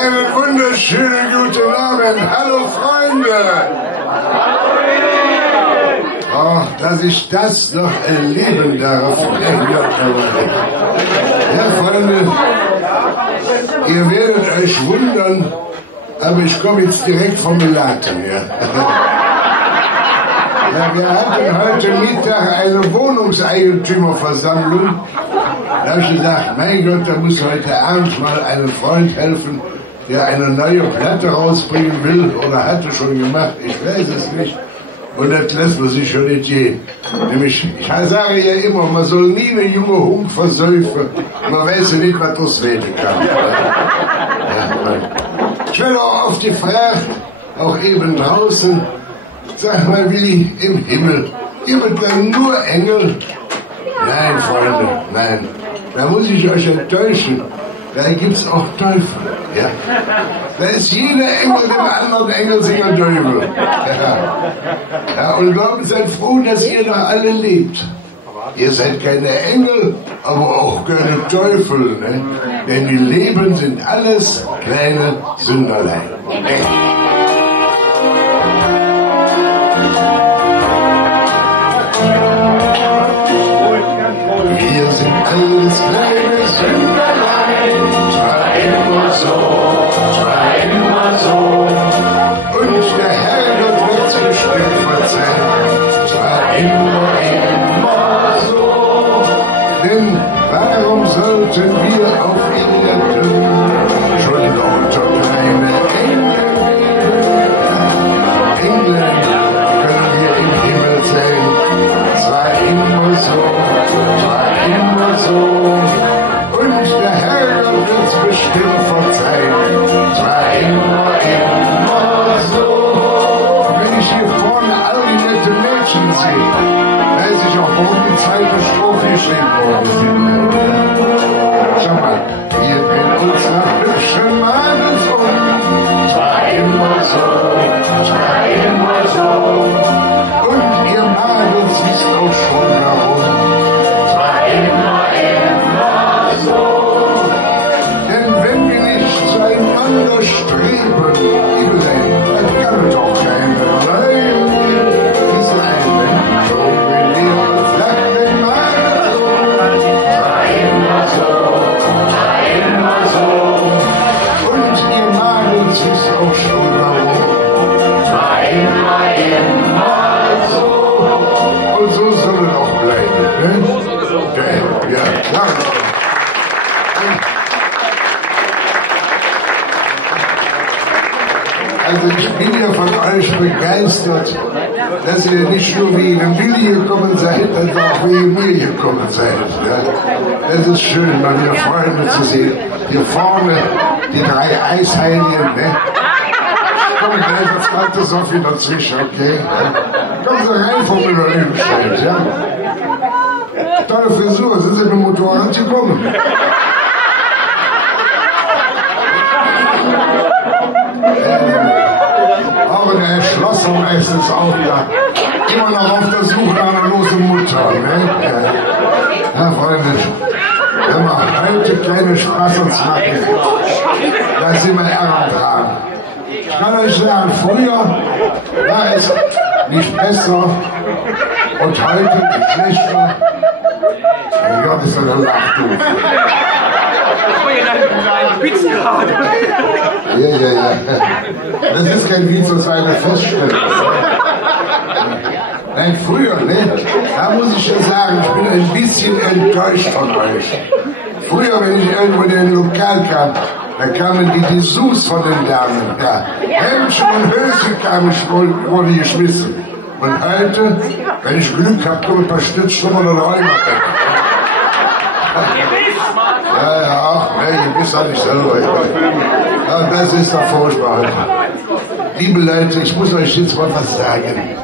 Einen wunderschönen guten Abend. Hallo Freunde. Ach, dass ich das noch erleben darf. Ja, Freunde, ihr werdet euch wundern, aber ich komme jetzt direkt vom Belaten. Ja. Ja, wir hatten heute Mittag eine Wohnungseigentümerversammlung. Da habe ich gesagt, mein Gott, da muss heute Abend mal einem Freund helfen, der eine neue Platte rausbringen will oder hatte schon gemacht, ich weiß es nicht. Und das lässt man sich schon nicht gehen. Nämlich, ich sage ja immer, man soll nie eine junge Hund versäufen. Man weiß ja nicht, was das reden kann. Ja, ich werde auch oft gefragt, auch eben draußen, sag mal, Willi, im Himmel, gibt es nur Engel? Nein, Freunde, nein. Da muss ich euch enttäuschen. Da gibt's auch Teufel. Ja? Da ist jeder Engel dem anderen Engelsinger Teufel. Ja. Ja, und glauben, seid froh, dass ihr da alle lebt. Ihr seid keine Engel, aber auch keine Teufel. Ne? Denn die Leben sind alles kleine Sünderlein. Wir sind alles kleine Sünderlein, zwar immer so, und der Herrgott wird es bestimmt verzeihen, zwar immer so. Denn warum sollten wir auf Erden schon lauter kleine Engel können wir im Himmel sein, zwar immer so. Und der Herrgott wird's bestimmt verzeihen, zwar immer so. Wenn ich hier vorne all die nette Mädchen sehe, weiß ich auch, warum die zweite Strophe geschrieben worden ist. Schau mal, wir drehen uns nach hübschen Mannes zwar immer so. Und ihr Madels wisst auch schon warum. Denn wenn wir nicht zueinander streben, liebe sein, dann kann doch keiner sein. Diese einen, so will ihr sagt den Mann, sei immer so. Und ihr Madels wisst auch schon warum. Sei immer so. Und so soll es auch bleiben, ne? Ja, klar. Also ich bin ja von euch begeistert, dass ihr nicht nur wegen Willi gekommen seid, sondern auch wegen mir gekommen seid. Ja. Das ist schön, mal wieder Freunde zu sehen. Hier vorne die drei Eisheiligen. Ne? Komm gleich auf Tante Sophie dazwischen, okay? Ja. Kommen Sie rein von mir Lüdenscheid, ja? Tolle Frisur, sind Sie mit dem Motorrad gekommen? Auch in der Erschlossung ist es auch da. Immer noch auf der Suche nach einer losen Mutter. Ne? Ja, Freunde, wenn wir heute kleine Spaß uns machen, da sind wir dran. Ich kann euch sagen, früher war es nicht besser und heute nicht schlechter. Mein Gott, ist doch eine Achtung. Ja. Das ist kein Witz, das war eine Feststellung. Nein, früher, ne? Da muss ich schon sagen, ich bin ein bisschen enttäuscht von euch. Früher, wenn ich irgendwo in ein Lokal kam, da kamen die Dessous von den Damen. Ja. Hemdchen und Höschen wurde geschmissen. Und heute, wenn ich Glück habe, kommen ein paar Stützschwimmer oder Räumer. Ja, ach, nee, ihr wisst ja nicht selber. Ja, das ist doch furchtbar. Liebe Leute, ich muss euch jetzt mal was sagen.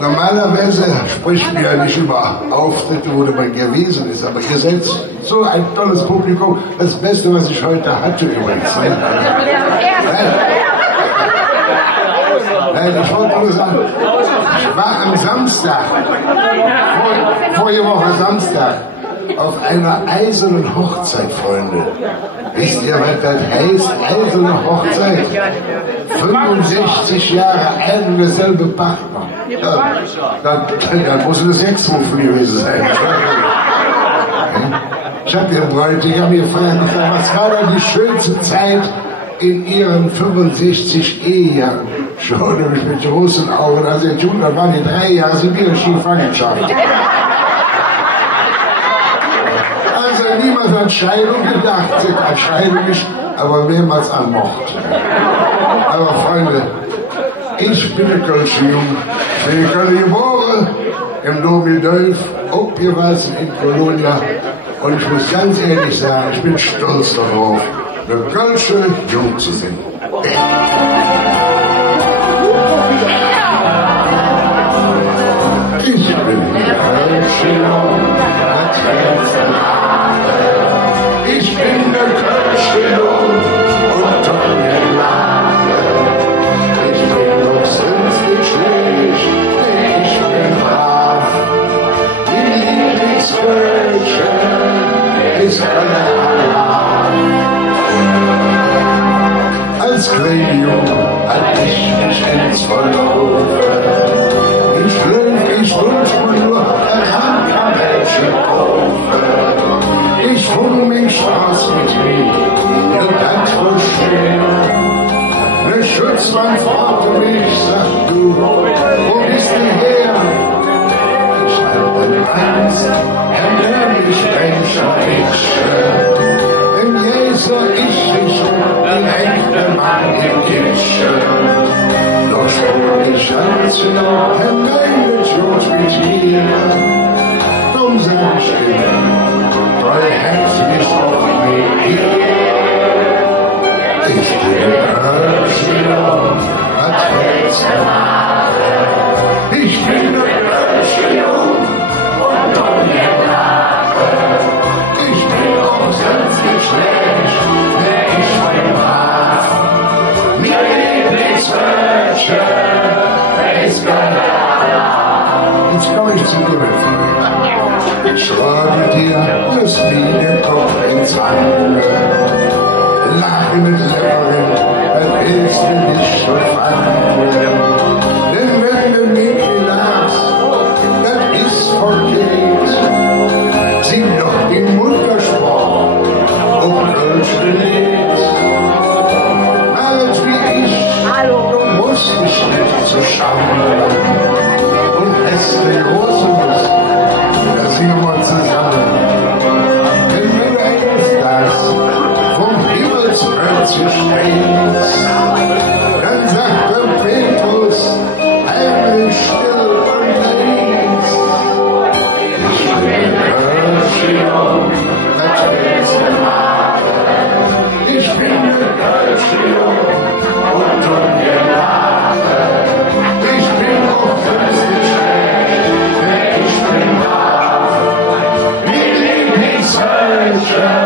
Normalerweise spricht man ja nicht über Auftritte, wo man gewesen ist, aber ihr seid so ein tolles Publikum. Das Beste, was ich heute hatte übrigens. Nein, ich wollte nur sagen, ich war am Samstag, vorige Woche Samstag, auf einer eisernen Hochzeit, Freunde. Wisst ihr, was das heißt? Eiserne Hochzeit. 65 Jahre, ein und derselbe Partner. Dann muss eine Sexwurf gewesen sein. Ich habe ihren Bräutigam gefragt, was war denn die schönste Zeit in ihren 65 Ehejahren? Schaut mich mit großen Augen, also jetzt da waren die 3 Jahre, sind wieder Skifangenschaft. Also niemand an Scheidung gedacht, an Scheidung nicht, aber mehrmals an Mord. Aber Freunde, ich bin ein Kölscher Jung, ich bin in Köln geboren, im Domidolf, aufgewachsen in Kolonia, und ich muss ganz ehrlich sagen, ich bin stolz darauf, ein Kölscher Jung zu sein. Ich bin ein Kölscher Jung, ich bin der Kölscher Jung und tolle Lache. Ich bin doch sonst nicht schlecht, ich bin brav. Die Lieblingskölsche ist Kölner Alarm. Als kleiner Junge hat ich mich ins verlaufen. Ich wünsch mir nur ein Handkammerchen kaufen. Ich hol mich Spaß mit mir, nur ganz voll schwer. Der Schutzmann fragte mich, sag du, wo bist du her? Ich hatte Angst, nämlich Menschenmenschen. Denn Jesu ich bin echter Mann im Kitchen. Doch sprung ich an zu Herr Mensch mit mir. Drum sag ich dir, weil Herz mich auf mir hier. Ich bin Kölscher, was hältst du nach? Ich bin Kölscher und Donner Lache. Ich bin auch sonst nicht schlecht, ich bin brav. Mir Lieblingskölsche ist Kölner. Jetzt komm ich zu dir. Ich schlage dir das wie den Kopf ins Wand. Lache mit Lehrerin, dann hilfst du nicht schon an. Denn wenn du nicht lachst, dann ist verkehrt. Sing doch den Muttersprach und Kölsch belegt. Alles wie ich, du musst dich nicht zu schauen. Und es der große Lust, da singen wir zusammen. Denn wenn du eines Tages vom Himmelsplötzlich stehst, dann sagt der Petrus, heimlich still und links. Ich bin Kölscher, das beste Lache. Ich bin Kölscher und Lache. Ich bin auch fürstlich schlecht, ich bin brav. Wie Lieblingskölscher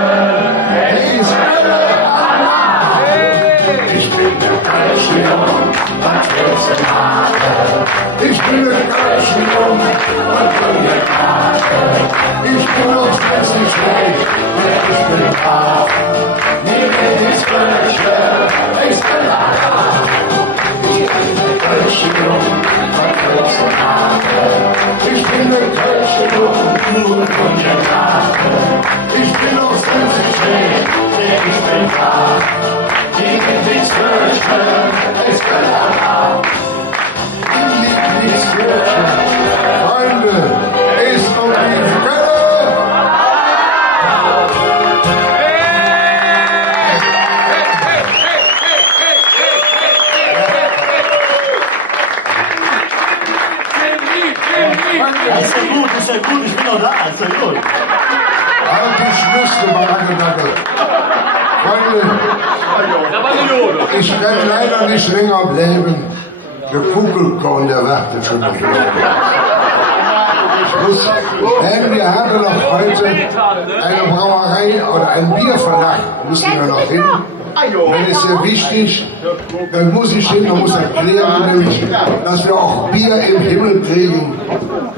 ist ich bin der Kölscher und beste Lache. Ich bin der Kölscher und Lache. Ich bin auch fürstlich schlecht, ich bin brav. Wie Lieblingskölscher ist Lache. Ich bin der Kölscher und beste Lache. Ich bin keine Kirche und von der Karte. Ich bin aus Südseeschwert, ich bin da. Die Lieblingskirche ist Gönnerla. Die Lieblingskirche, Freunde, ist um die Welt. Ist ja gut, ich bin noch da, ist ja gut. Halt die Schlüsse, Baracke. Freunde, ich kann leider nicht länger bleiben. Der Kugelkorn, der wartet schon auf mich. Wir haben noch heute eine Brauerei oder ein Bierverlag, müssen wir noch hin. Das ist sehr wichtig. Dann muss ich hin, man muss erklären, dass wir auch Bier im Himmel kriegen.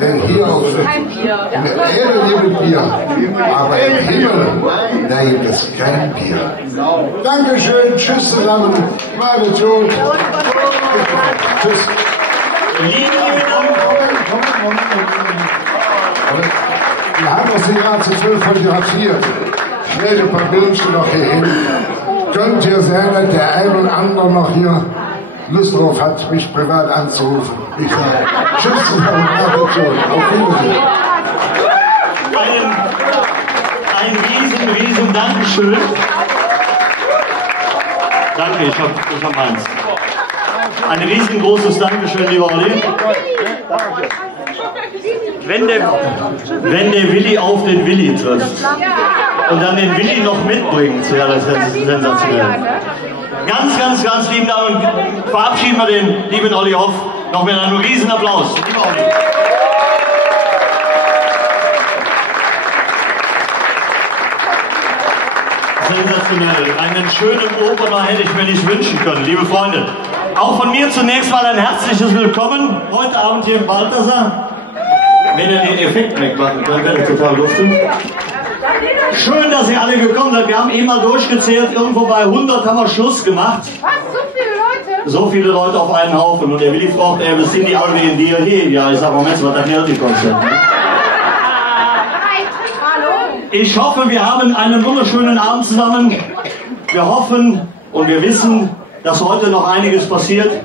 Denn hier auf der Erde gibt es Bier, aber im Himmel, da gibt es kein Bier. Dankeschön, tschüss zusammen, macht's gut. Tschüss. Wir haben das hier gerade zu 12 fotografiert. Schnell ein paar Bildchen noch hier hin. Könnte ja sein, dass der ein oder andere noch hier Lust drauf hat, mich privat anzurufen. Ich sage tschüss und auf Wiedersehen. Ein riesen Dankeschön. Danke, ich hab meins. Ein riesengroßes Dankeschön, lieber Olli. Wenn der Willi auf den Willi trifft und dann den Willi noch mitbringt, ja, das ist sensationell. Ganz lieben Dank und verabschieden wir den lieben Olli Hoff noch mit einem riesen Applaus. Lieber Olli. Sensationell. Einen schönen Opener hätte ich mir nicht wünschen können, liebe Freunde. Auch von mir zunächst mal ein herzliches Willkommen heute Abend hier im Balthasar. Wenn ihr den Effekt wegmachen könnt, wäre das total lustig. Schön, dass ihr alle gekommen seid. Wir haben eben mal durchgezählt, irgendwo bei 100 haben wir Schluss gemacht. Was? So viele Leute? So viele Leute auf einen Haufen. Und der Willi fragt, wir sind die alle in dir hier. Ja, ich sag, Moment, was hat denn die Konzert? Ich hoffe, wir haben einen wunderschönen Abend zusammen. Wir hoffen und wir wissen, dass heute noch einiges passiert.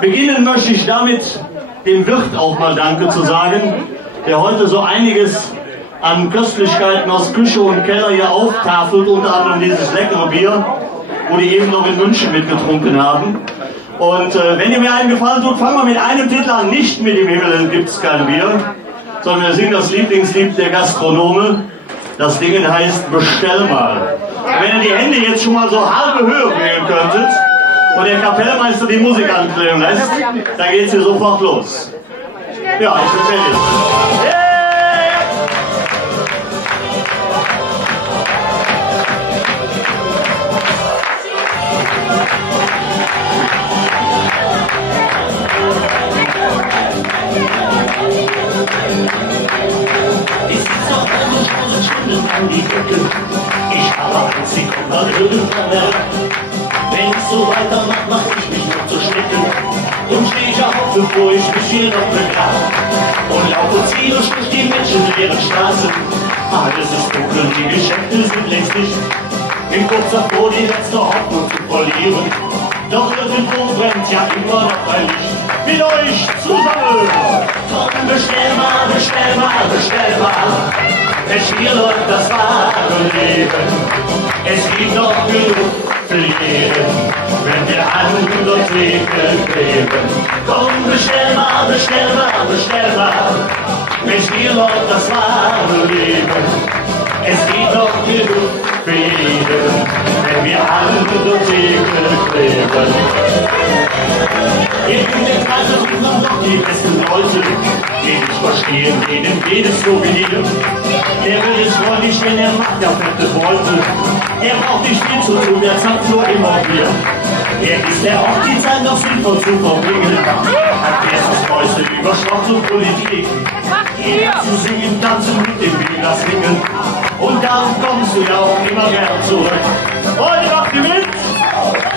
Beginnen möchte ich damit, dem Wirt auch mal Danke zu sagen, der heute so einiges an Köstlichkeiten aus Küche und Keller hier auftafelt, unter anderem dieses leckere Bier, wo die eben noch in München mitgetrunken haben. Und wenn ihr mir einen Gefallen tut, fangen wir mit einem Titel an, nicht mit dem Himmel gibt es kein Bier, sondern wir singen das Lieblingslied der Gastronome. Das Ding heißt Bestell mal. Wenn ihr die Hände jetzt schon mal so halbe Höhe bringen könntet und der Kapellmeister die Musik anklingen lässt, dann geht's hier sofort los. Ja, ich bestelle jetzt. An die Glocke, ich habe Angst, sie kommt mal irgendwann heran. Wenn ich so weitermache, mach ich mich noch zur Schnecke und stehe ich auf, bevor ich mich hier noch begrabe. Und laute ziehe durch die menschenleeren Straßen. Alles ist dunkel, die Geschäfte sind längst dicht. Bin kurz davor, die letzte Hoffnung zu verlieren. Doch irgendwo brennt ja immer noch ein Licht. Mit euch zusammen! Komm, bestell mal, bestell mal, bestell mal. Denn hier läuft das wahre Leben. Es gibt noch genug für jeden, wenn wir an der Theke kleben. Komm, bestell mal, bestell mal, bestell mal. Denn hier läuft das wahre Leben. Es gibt noch genug für jeden, wenn wir an der Theke kleben. Ihr findet also immer noch die besten Leute, die nicht verstehen, denen geht es so wie dir. Der will es wohl nicht, wenn er macht, der fette Beute. Er braucht nicht viel zu tun, der zankt nur immer Bier. Er ist der Ort, die Zeit noch sinnvoll zu verbringen. Hat erstes Mäuse über Sport und Politik. Jeder zu singen, tanzen mit dem Wähler singen. Und darum kommst du ja auch immer gern zurück. Heute macht ihr mit!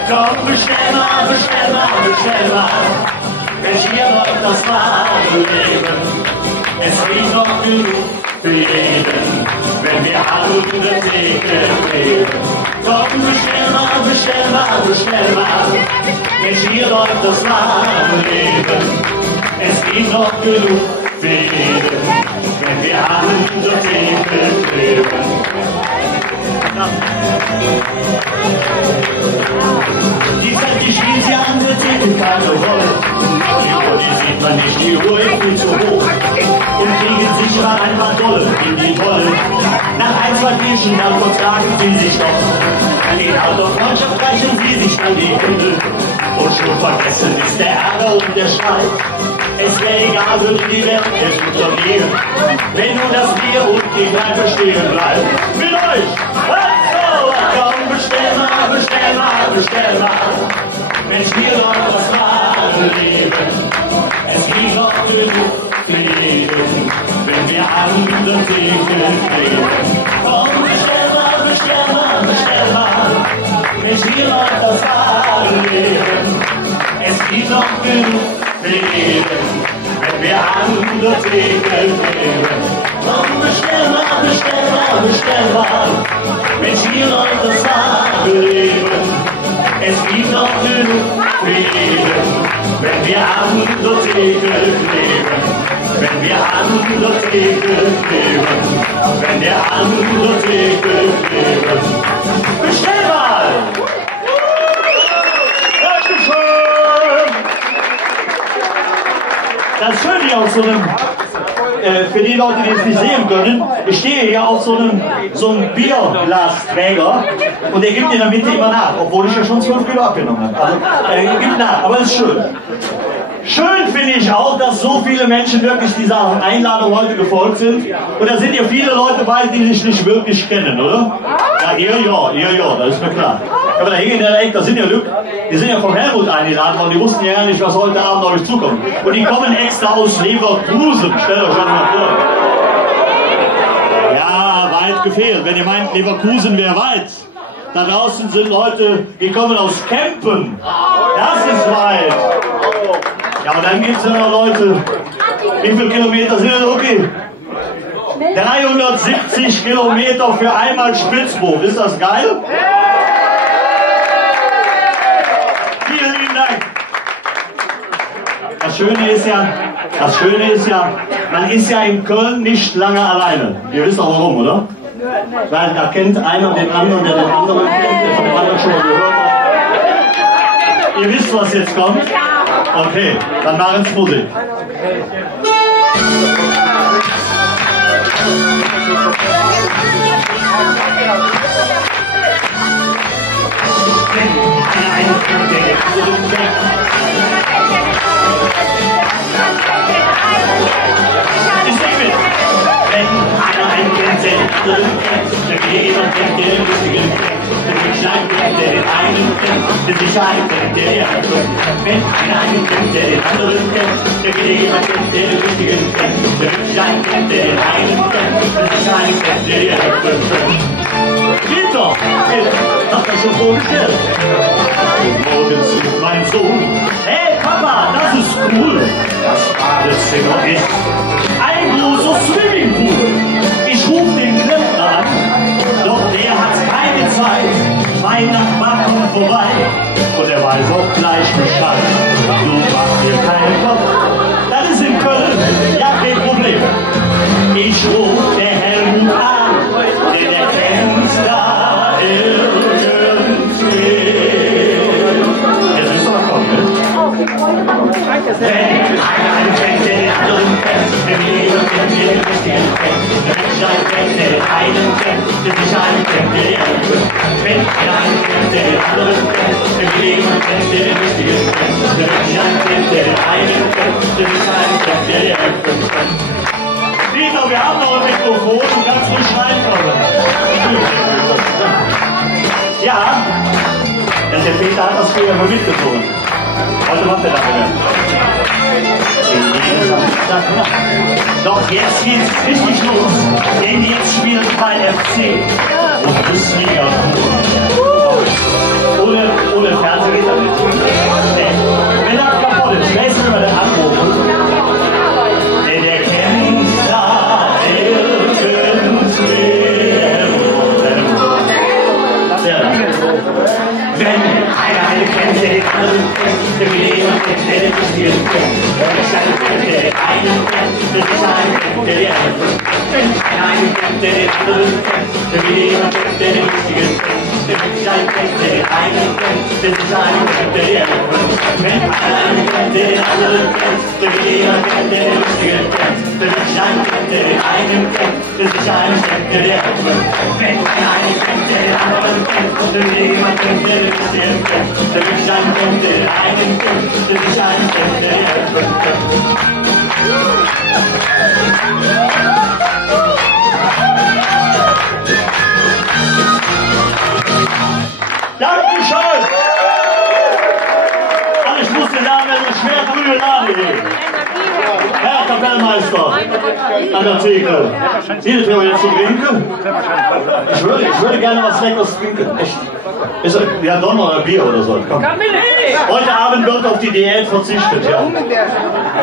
Komm, bestell mal, bestell mal, bestell mal. Denn hier läuft das wahre Leben. Es riecht genug für jeden, wenn wir Hand in der Theke kleben. Komm, bestell mal, bestell mal, bestell mal. Mensch, hier läuft das wahre Leben. Es gibt noch genug für jeden, wenn wir Hand in der Theke kleben. Die spielt ja an der Theke keine Rolle. Die sieht man nicht, die Uhr ist viel zu hoch. Und kriegen sich mal ein paar Dolle in die Wolle. Nach ein, zwei Bierchen dann vertragen sie sich doch. In alter Freundschaft reichen sie sich dann die Hände. Und schon vergessen ist der Ärger und der Streit. Es wäre egal, würde die Welt jetzt untergehen, wenn nur das Bier und die Kneipe stehen bleiben. Mit euch! Komm, bestell mal, bestell mal, bestell mal. Mensch, hier läuft das wahre Leben. Es gibt noch genug für jeden, wenn wir an der Theke kleben. Komm, bestell mal, bestell mal, bestell mal. Mensch, hier läuft das wahre Leben. Es gibt noch genug für jeden, wenn wir an der Theke kleben. Komm, bestell mal, bestell mal, bestell mal. Mensch, hier läuft das wahre Leben. Es gibt noch genug für jeden, wenn wir an der Theke kleben. Wenn wir an der Theke kleben. Wenn wir an der Theke kleben. Bestell mal! Dankeschön! Das Schöne hier auf so einem, für die Leute, die es nicht sehen können, ich stehe hier auf so einem Bierglasträger und der gibt in der Mitte immer nach, obwohl ich ja schon 12 Kilo abgenommen habe. Also, er gibt nach, aber es ist schön. Schön finde ich auch, dass so viele Menschen wirklich dieser Einladung heute gefolgt sind. Und da sind ja viele Leute bei, die sich nicht wirklich kennen, oder? Ja, ihr ja, das ist mir klar. Aber da hingen in der Ecke, da sind ja Lücken, die sind ja vom Helmut eingeladen worden, die wussten ja nicht, was heute Abend auf euch zukommt. Und die kommen extra aus Leverkusen, stellt euch mal vor. Ja, weit gefehlt. Wenn ihr meint, Leverkusen wäre weit. Da draußen sind Leute, die kommen aus Kempen. Das ist weit. Ja, und dann gibt es ja noch Leute, wie viele Kilometer sind das? Okay. 370 Kilometer für einmal Spitzbuch. Ist das geil? Vielen lieben Dank. Das Schöne ist ja, man ist ja in Köln nicht lange alleine. Ihr wisst auch warum, oder? Weil da kennt einer den anderen, der den anderen kennt, der von dem anderen schon mal gehört hat. Ihr wisst, was jetzt kommt? Okay, dann machen's Musik. Wenn einer einen kennt, der den anderen kennt, der jemand kennt, der den lustigen kennt, der den Schein kennt, der den einen kennt, der sich einen kennt, der die anderen kennt. Wenn einer einen kennt, der den anderen kennt, der jemand kennt, der den lustigen kennt, der den Schein kennt, der den einen kennt, der sich einen kennt, der die anderen kennt. Geht doch! Habt ihr schon vorgestellt? Morgens ist mein Sohn. Hey Papa, das ist cool! Das Badezimmer ist ein großer Swimmingpool. Ich rufe den Klempner an, doch der hat keine Zeit. Mein Nachbar kommt vorbei und er weiß auch gleich Bescheid. Du machst dir keinen Kopf, das ist in Köln, ja kein Problem. Ich rufe der Helmut an, denn der kennt da irgendwie. Jetzt ist er kommen, ne? Wenn einer einen kennt, der den anderen kennt, der jemand kennt, der den richtigen kennt, der Mensch einen kennt, der den einen kennt, der sich einen kennt, der den anderen kennt. Wenn einer einen kennt, der den anderen kennt, der jemand kennt, der den richtigen kennt, der Mensch einen kennt, der den einen kennt, der sich einen kennt, der den anderen kennt. Peter, wir haben noch ein Mikrofon, du kannst ruhig reinkommen. Ja, denn der Peter hat das früher mal mitgezogen. Heute macht er das wieder. Doch jetzt geht's richtig los, denn jetzt spielt bei FC Bundesliga. Ohne Fernseher geht er nicht. Wenn er kaputt ist, wer ist denn über den Anruf? Der kennt da der die anderen kennt. Wenn einer kennt, der den anderen kennt, der will jemand kennt, der den lustigen kennt. Wenn einer kennt, der den einen kennt, der sich einen kennt, der die anderen kennt. Wenn einer kennt, der den anderen kennt, der will jemand kennt, der den lustigen kennt. Der sich einen kennt, der den einen kennt, der sich einen kennt, der die anderen kennt. Wenn einer kennt, der den anderen kennt, der will jemand kennt, der den lustigen kennt. Der sich einen kennt, der den einen kennt, der sich einen kennt, der die anderen kennt. Dankeschön! Und ich muss dir sagen, das ist schwer grüne Lade hier. Herr Kapellmeister an der Theke. Sie das hier jetzt zu trinken? Ich würde gerne was Leckeres trinken. Echt. Ist ja Donner oder Bier oder so. Komm. Heute Abend wird auf die Diät verzichtet, ja.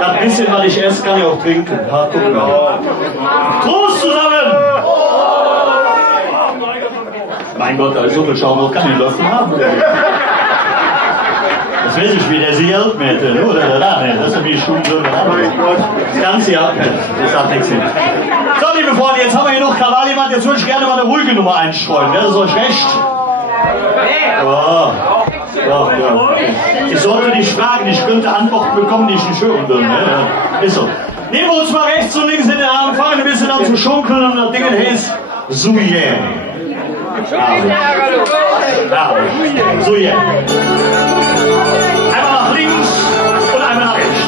Das bisschen, was ich esse, kann ich auch trinken. Ja, guck mal. Prost zusammen! Mein Gott, da ist so viel Schaum, wo kann ich einen Löffel haben? Das weiß ich, wie der sie hält mit. Oder da, das ist wie Schuhe. Das ganze Jahr, das sagt nichts hin. So, liebe Freunde, jetzt haben wir hier noch Krawalljemand. Jetzt würde ich gerne mal eine ruhige Nummer einstreuen. Wäre das euch recht? Ja. Ja. Ich sollte dich fragen, ich könnte Antworten bekommen, die ich nicht hören würde. Ja. Ist so. Nehmen wir uns mal rechts und links in den Arm, fangen ein bisschen an zu schunkeln und das Ding heißt Souye. Souye. Einmal nach links und einmal nach rechts.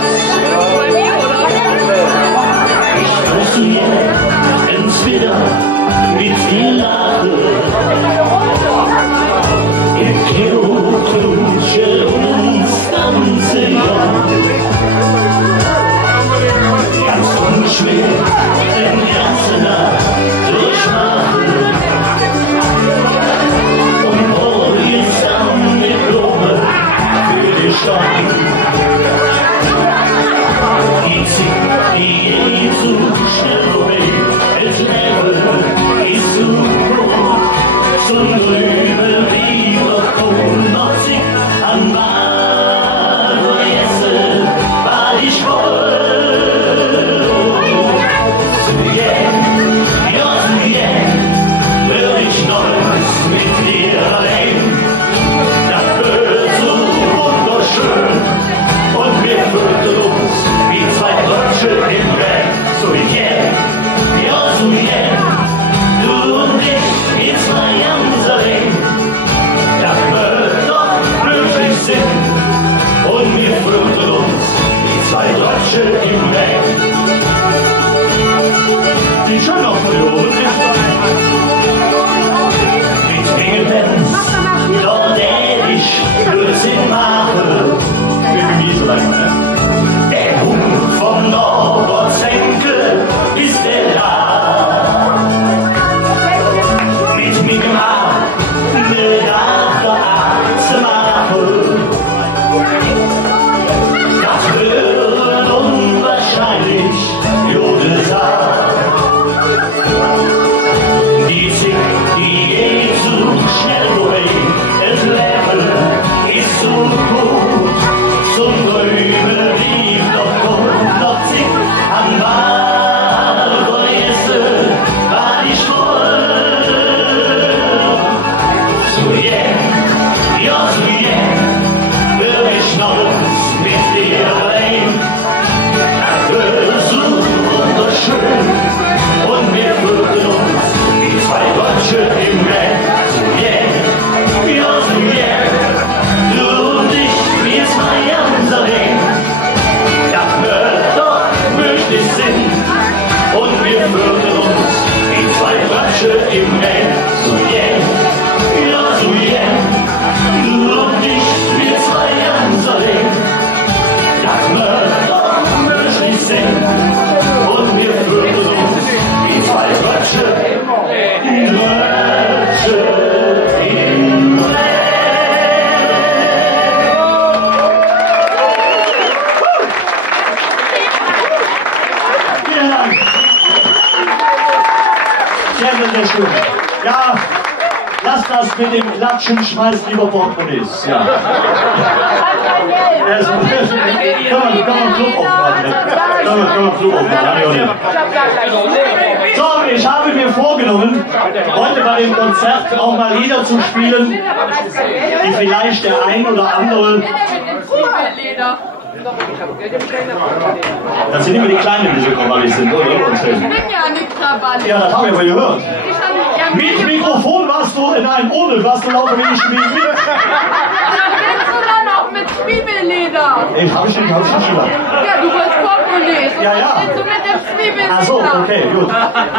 Ich grüße entweder mit viel Lache, im Kino knutsche uns ganze Jahr. Ganz unschwer den ganzen Nacht durchmachen. Und morgen zusammen mit Blumen für die Stadt. Die Zeit, die geht so schnell weg, das Leben ist so groß, so drüber wie wir kommen, noch sich an Wahl vergessen, weil ich voll. So yeah, ja so yeah, will ich noch mit dir reden, das wird so wunderschön und wir fühlen uns wie zwei Deutsche im Bett. So yeah, ja so yeah, du und ich, wir zwei Amsering, das wird doch glücklich sind und wir fühlen uns wie zwei Deutsche im Bett. Die schon noch verloren ist, die Twingelbands, dort ich Blödsinn mache, wir bin nie so lange, ne? Der Hund vom Nordersenkel ist der da. Mit mir gemacht, ne darf der Arzt machen. Das wird unwahrscheinlich, Jode sagt. Die Zeit, die geht so schnell durch, das Leben ist so gut. Zum Grüben lief doch noch sich an Wahlgäste, war ich voll. So yeah, ja so yeah, will ich noch mit dir rein. Das wird so wunderschön und wir fühlen uns wie zwei Deutsche im Bett. So yeah, ja so yeah, du und ich, wir zwei Amsering, das wird doch möglich Sinn und wir fühlen uns wie zwei Deutsche im Bett. So yeah, ja so yeah, du und ich, wir zwei Amsering, das wird doch möglich Sinn und wir fühlen uns wie zwei Deutsche im Bett. Vielen Dank. Sehr, sehr schön. Ja, lass das mit dem Klatschen, schmeißt lieber Portemonnaies. Ja. So, ich habe mir vorgenommen, heute bei dem Konzert auch mal Lieder zu spielen, die vielleicht der ein oder andere... Das sind immer die Kleinen, die so krawallig sind, oder? Ich bin ja nicht krawallig. Ja, das habe ich aber gehört. Mit Mikrofon warst du, nein, ohne warst du lauter wenig Spiel. Da bist du dann auch mit Zwiebelleder. Ich habe schon gesagt. Ja, du wolltest Portemonnaies. Ja, ja. Was willst du mit dem Zwiebelleder? Ach so, okay, gut.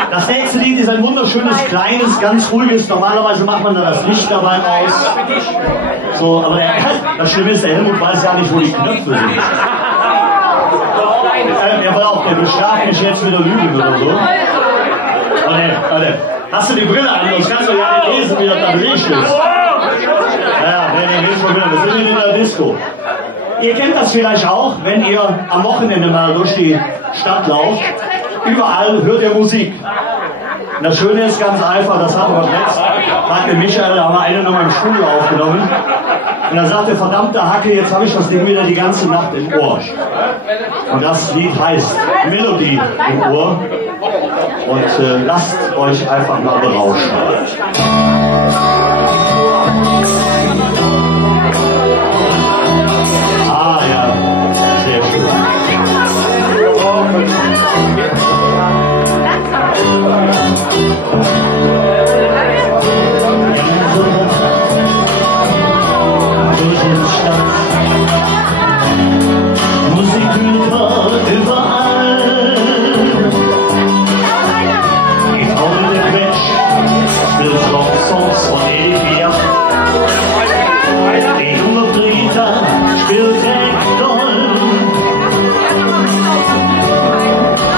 Das nächste Lied ist ein wunderschönes, kleines, ganz ruhiges. Normalerweise macht man da das Licht dabei aus. So, aber das Schlimme ist, der Helmut weiß ja nicht, wo die Knöpfe sind. Ja, aber auch, der bestraft mich jetzt wieder Lügen oder so. Warte. Hast du die Brille an? Sonst kannst du ja nicht lesen, wie das da belegt ist. Ja, nee, schon wieder. Wir sind in der Disco. Ihr kennt das vielleicht auch, wenn ihr am Wochenende mal durch die Stadt lauft. Überall hört ihr Musik. Und das Schöne ist ganz einfach, das hatten wir letzt. Fragte Michael, da haben wir eine noch mal im Studio aufgenommen. Und dann sagte, verdammte Hacke, jetzt habe ich das Ding wieder die ganze Nacht im Ohr. Und das Lied heißt Melodie im Ohr. Und lasst euch einfach mal berauschen. Ah ja, sehr schön.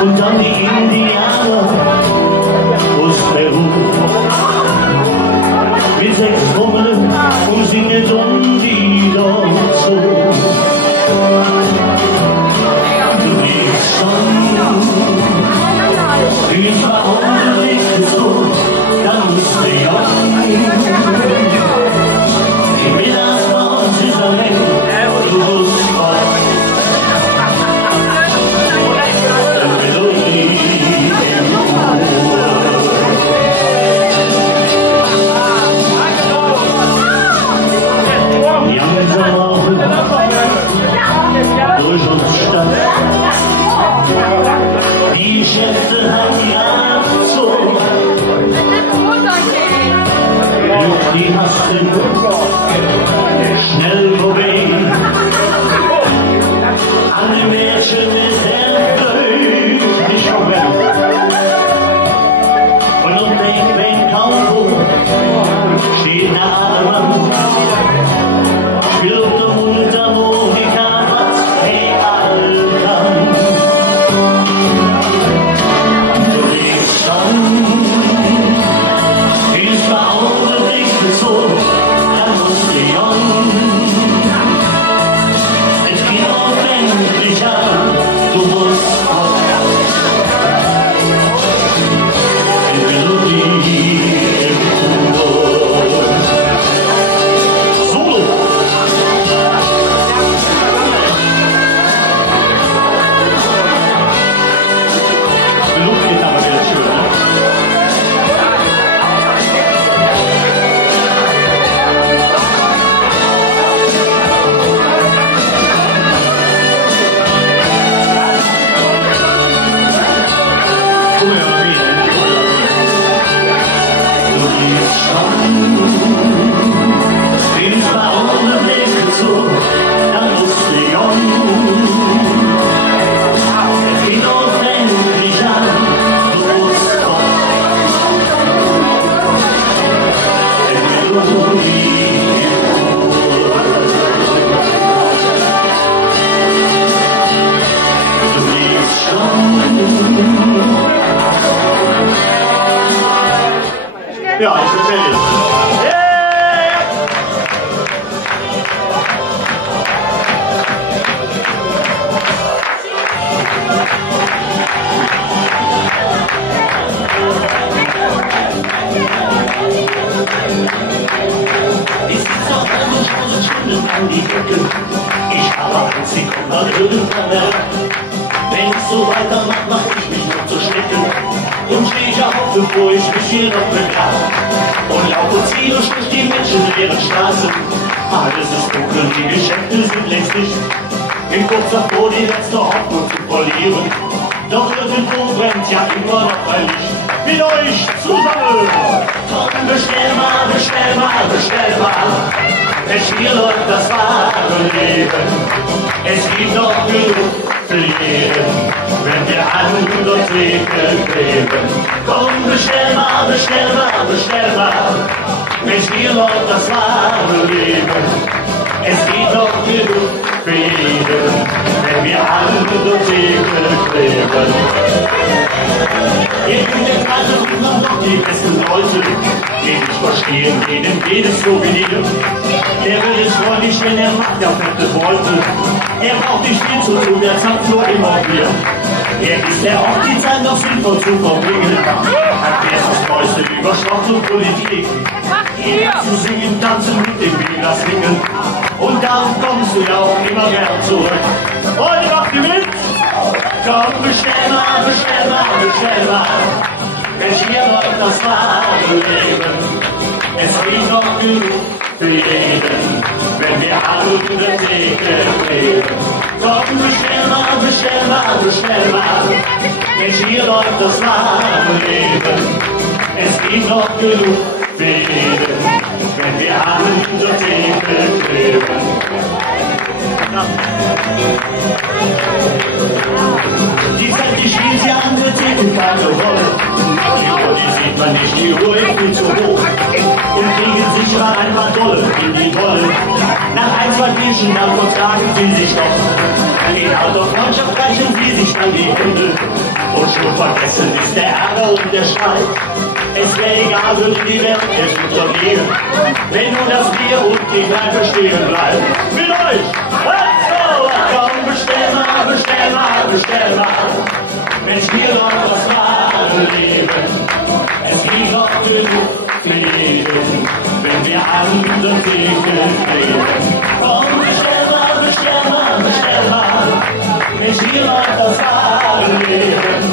Und dann die Indianer aus Peru mit 6 Trommeln und singen dann wieder so. Du bist schon, ich war ordentlich so, ganz jung. Die Mittagspause ist am Ende, du musst was. Durch unsere Stadt, die Schätze hat ja so, die hasten schnell vorbei, alle Mädchen sind glücklich vorbei, und um den Kaufhof steht eine alte Mann, spielt der Mundharmonika. Ja, ich erzähle jetzt. Es ist auch eine Stunde an die Ecke. weitermacht, mach ich mich nur zu schnicken. Und steh ich auf, bevor ich mich hier noch begrab. Und laut und ziellos durch die menschenleeren Straßen. Alles ist dunkel, die Geschäfte sind längst nicht. In kurz davor die letzte Hoffnung zu verlieren. Doch irgendwo brennt ja immer noch ein Licht. Mit euch zusammen! Komm, bestell mal, bestell mal, bestell mal. Denn hier läuft das wahre Leben. Es gibt noch genug für jeden, wenn wir an unser Theke kleben. Komm, bestell mal, bestell mal, bestell mal. Denn hier läuft das wahre Leben. Es gibt noch genug für jeden, wenn wir an unser Theke kleben. Ihr könnt jetzt alle noch die besten Leute, die dich verstehen, denen geht es so wie dir. Der will es freundlich, wenn er macht ja fette Beute. Er braucht nicht viel zu tun, er sagt nur immer wieder. Er ist ja auch die Zeit noch sinnvoll zu verbringen. Hat erst das Neueste über Sport und Politik. Zu singen, tanzen, mit dem Wähler singen. Und darum kommst du ja auch immer gern zurück. Heute macht ihr mit? Komm, bestell mal, bestell mal, bestell mal. Denn hier läuft das wahre Leben. Es gibt noch genug für jeden, wenn wir alle unter der Theke kleben. Komm, bestell mal, bestell mal, bestell mal. Denn hier läuft das wahre Leben. Es gibt noch genug für jeden, wenn wir alle unter der Theke kleben. Die spielt ja an der Theke keine Rolle. Die sieht man nicht, die Uhr ist viel zu hoch. Und kriegen sich mal ein paar Dolle in die Wolle. Nach ein, zwei Bierchen, dann vertragen sie sich doch. In alter Freundschaft reichen sie sich dann die Hände. Und schon vergessen ist der Ärger und der Streit. Es wäre egal, würde die Welt jetzt untergehen, wenn nur das Bier und die Kneipe stehen bleiben. Mit euch! Komm, bestell mal, bestell mal, bestell mal. Mensch, hier läuft das wahre Leben. Es gibt noch genug für jeden, wenn wir an der Theke kleben. Komm, bestell mal, bestell mal, bestell mal. Mensch, hier läuft das wahre Leben.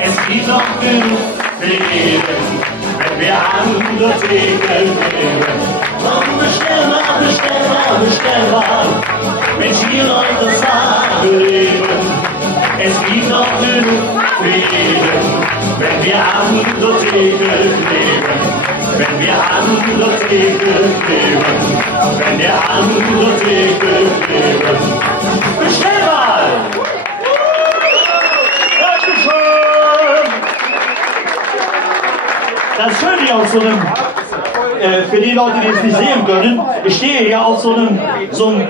Es gibt noch genug für jeden, wenn wir an der Theke kleben. Komm, bestell mal, bestell mal, bestell mal. Mensch, hier läuft das wahre Leben. Es gibt noch genug für jeden, wenn wir an der Theke kleben. Wenn wir an der Theke kleben. Wenn wir an der Theke kleben. Bestell mal! Dankeschön! Das Schöne hier auf so einem, für die Leute, die es nicht sehen können, ich stehe hier auf so einem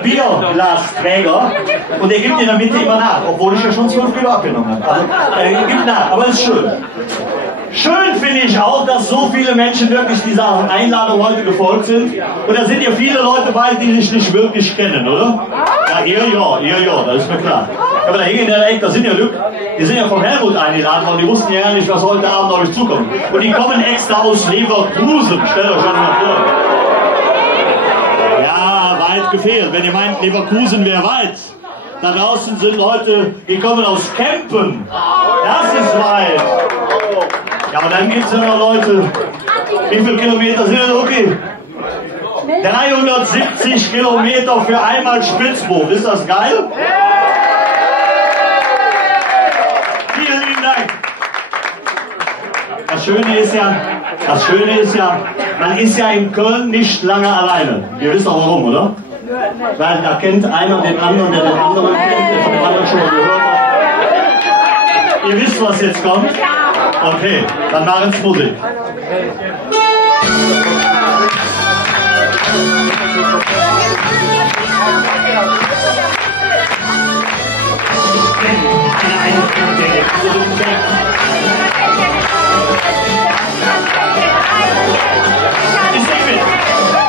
Bierglasträger und der gibt in der Mitte immer nach, obwohl ich ja schon 12 Kilo abgenommen habe. Also, gibt nach, aber es ist schön. Schön finde ich auch, dass so viele Menschen wirklich dieser Einladung heute gefolgt sind. Und da sind ja viele Leute bei, die sich nicht wirklich kennen, oder? Ja, ihr, das ist mir klar. Aber da hingen ja echt, da sind ja Lück, die sind ja vom Helmut eingeladen worden, die wussten ja nicht, was heute Abend auf euch zukommt. Und die kommen extra aus Leverkusen, stellt euch schon mal vor. Ja, weit gefehlt. Wenn ihr meint, Leverkusen wäre weit. Da draußen sind Leute, die kommen aus Kempen. Das ist weit. Ja, und dann gibt es ja noch Leute, wie viele Kilometer sind denn okay? 370 Kilometer für einmal Spitzbub. Ist das geil? Vielen lieben Dank. Das Schöne ist ja, man ist ja in Köln nicht lange alleine. Ihr wisst auch warum, oder? Weil da kennt einer den anderen, der den anderen kennt, der von dem anderen schon mal gehört hat. Ihr wisst, was jetzt kommt? Okay, dann machen's Musik.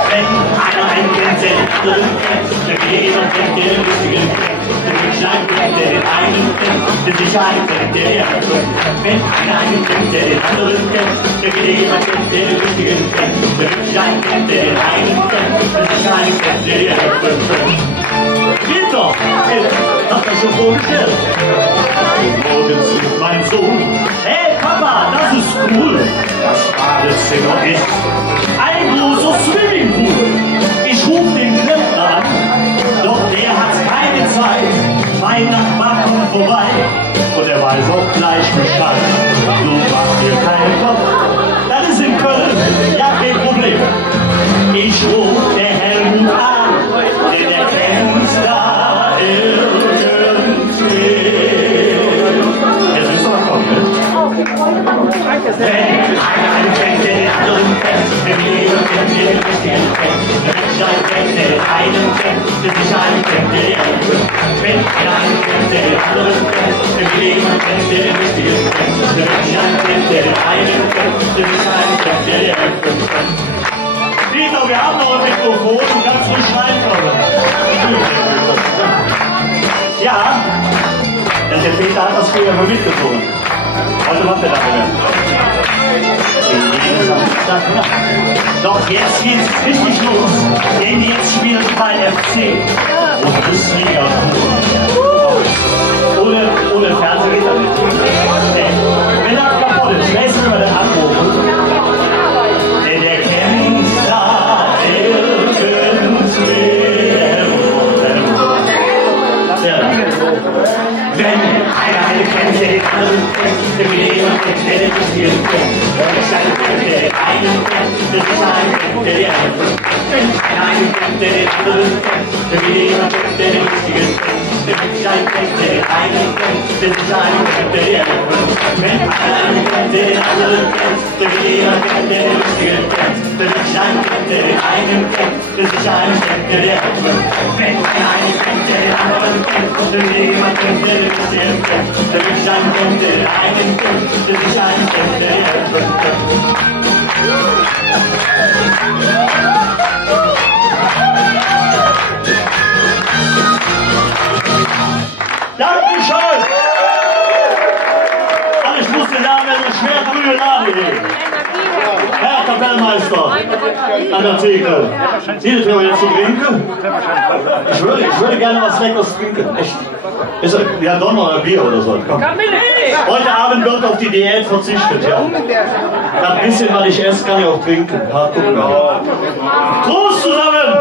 Wenn einer einen kennt, der den anderen kennt, der jeder kennt, der den lustigen kennt, der den Schein kennt, der den einen kennt, der sich einen kennt, der den anderen kennt. Wenn einer einen kennt, der den anderen kennt, der jeder kennt, der den lustigen kennt, der den Schein kennt, der den einen kennt, der sich einen kennt, der den anderen kennt. Geht doch! Hast du das schon vorgestellt? Morgens ruft mein Sohn: Hey Papa, das ist cool! Das Badezimmer ist ein großer Swimmingpool. Ich rufe den Klempner an, doch der hat keine Zeit. Mein Nachbar kommt vorbei und er weiß auch gleich Bescheid. Du machst dir keinen Kopf, das ist in Köln, ja kein Problem. Ich ruf der Helmut an, denn der kennt da irgendwie. Jetzt müssen wir kommen, ne? Wenn einer kennt, der den anderen kennt, wenn jeder kennt, der den richtigen kennt, wenn ich einen kennt, der den einen kennt, wenn ich einen kennt, der den anderen kennt, wenn einer einen kennt, der den anderen kennt, wenn jeder kennt, der den richtigen kennt, wenn ich einen kennt, der den einen kennt, wenn ich einen kennt, der den anderen kennt. Peter, wir haben noch ein Mikrofon, du kannst ruhig reinkommen. Ja, der Peter hat das früher mal mitgezogen. Heute macht er das wieder. Doch jetzt geht's richtig los, denn jetzt spielt bei FC Bundesliga. Ohne Fernsehrichter mit. Wenn das kaputt ist, wer ist immer der Anruf? Denn der kennt da wenn einer eine kennt, der den anderen kennt, der jemand kennt, der den richtigen kennt, wenn ich einen kennt, der den einen kennt, der sich einen kennt, der den anderen kennt, wenn einer einen kennt, der den anderen kennt, der jemand kennt, der den richtigen kennt, der sich einen kennt, der den einen kennt, der sich einen kennt, der den anderen kennt, wenn einer einen kennt, der den anderen kennt, der jemand kennt, der den richtigen kennt, der sich einen kennt, der den einen kennt, der sich einen kennt, der den anderen kennt, wenn einer einen kennt, der den anderen kennt, der jemand kennt, der den richtigen kennt, der sich einen kennt, der den einen kennt, der sich einen kennt, der den anderen kennt. Dankeschön! Aber ich musste sagen, eine schwer grüne Lade hier. Herr Kapellmeister an der Theke. Sie das jetzt zu trinken? Ich würde gerne was Leckeres trinken. Echt. Wir haben doch noch ein Bier oder so. Komm. Heute Abend wird auf die Diät verzichtet, ja. Das bisschen, was ich esse, kann ich auch trinken. Ja, gucken wir. Prost zusammen!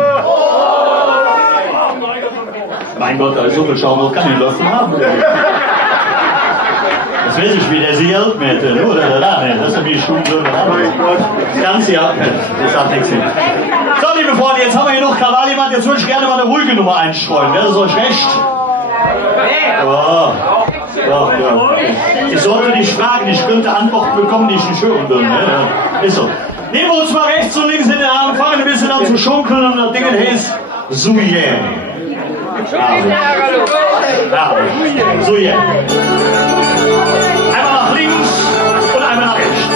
Mein Gott, als Suppelschaum kann ich Löffel haben. Das weiß ich, wie der sie hält mit. Oder da, das ist wie Stunden so. Ganz ja, das sagt nichts hin. So, liebe Freunde, jetzt haben wir hier noch Krawallimann. Jetzt würde ich gerne mal eine ruhige Nummer einstreuen. Wäre das euch recht? Ja. Ich sollte nicht fragen, ich könnte Antworten bekommen, die ich nicht hören würde. Ja. Ist so. Nehmen wir uns mal rechts und links in den Arm, fangen ein bisschen an zu schunkeln und das Ding heißt Souye. Souye. Einmal nach links und einmal nach rechts.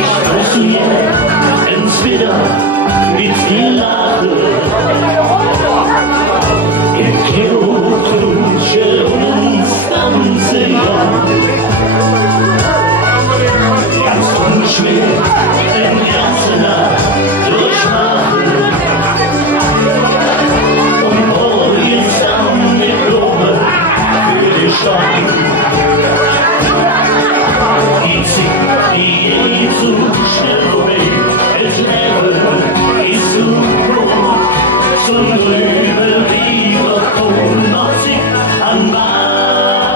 Ich spreche jetzt entweder mit dir lache. Ich Krutsche uns tanze ja. Ganz unschwer den ganzen Nacht durchmachen. Und morgen dann mit Blume für die Stadt. Die Zeit, die geht so schnell weg. Das Leben ist so groß, so drüber lieber und noch sich an Mariesse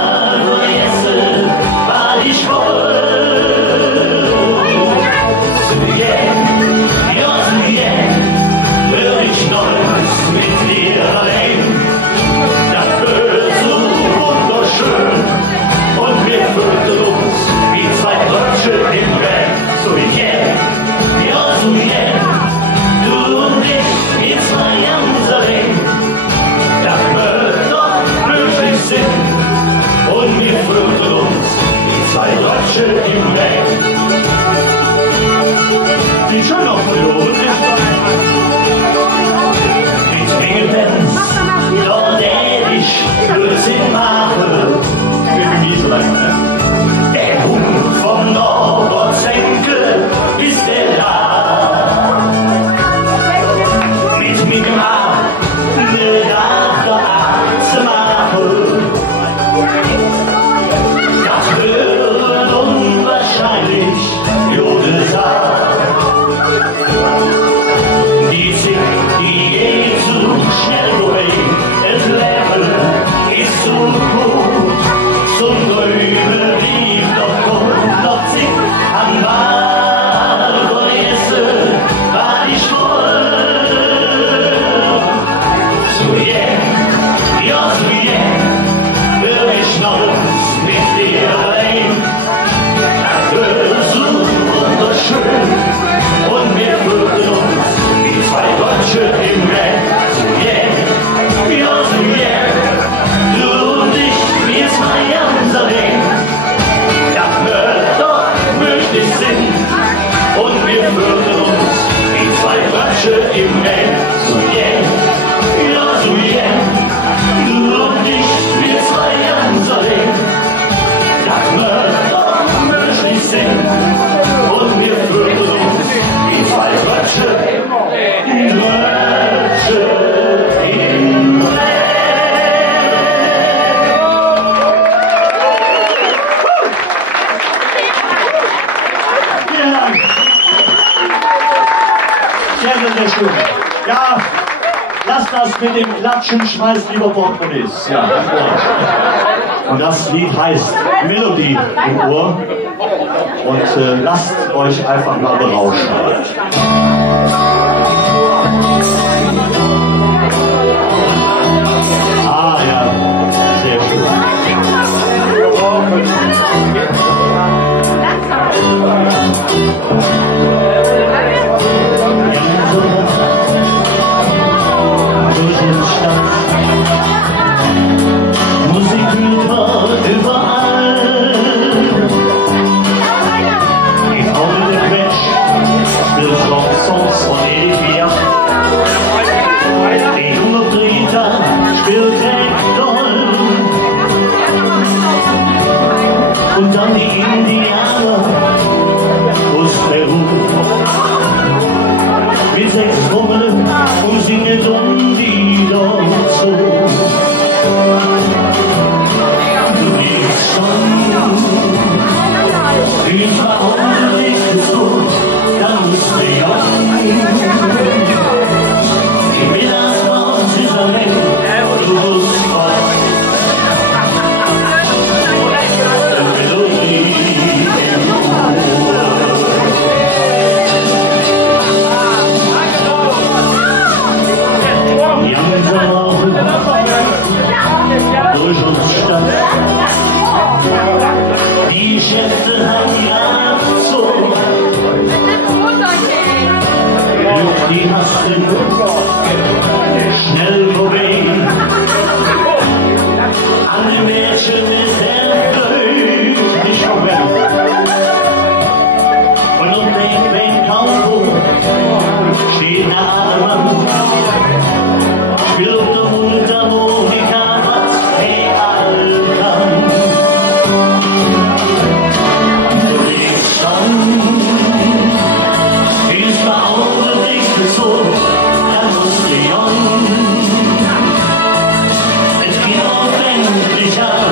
war ich voll. Ja, will ich stolz mit dir reden. Das wird so wunderschön und Jerusalem. Das wird doch möglich sein. Und wir würden uns wie zwei Frösche im Meer zu jähen. Ja, zu jähen. Du und ich, wir zwei Jerusalem. Das wird doch möglich sein. Und wir würden uns wie zwei Frösche im Meer. Sehr schön. Ja, lass das mit dem Klatschen, schmeißt lieber Portemonnaies. Ja, und das Lied heißt Melodie im Ohr. Und lasst euch einfach mal berauschen. Ah ja, sehr schön. Musik überall. Die Frau mit Quetsch spielt Rocksongs von Edith Piaf. Die junge Brita spielt Ragdoll. Und dann die Indianer aus Peru. Mit 6 Trommeln und singen um die dazu. Du liebst schon, ich war ordentlich so, dann musst du ja. Die Mittagspause ist am Ende, du musst was. Durch unsere Stadt. Die Schätze haben ja so. Die hasten schnell vorbei. Alle Mädchen ist nicht vorbei. Und um den Kaufhof steht ein alter Mann. Spielt der Mundharmonika, was wie all kann. Du lebst schon, ist war auch nicht so, dann musst du jung. Es geht auch endlich an,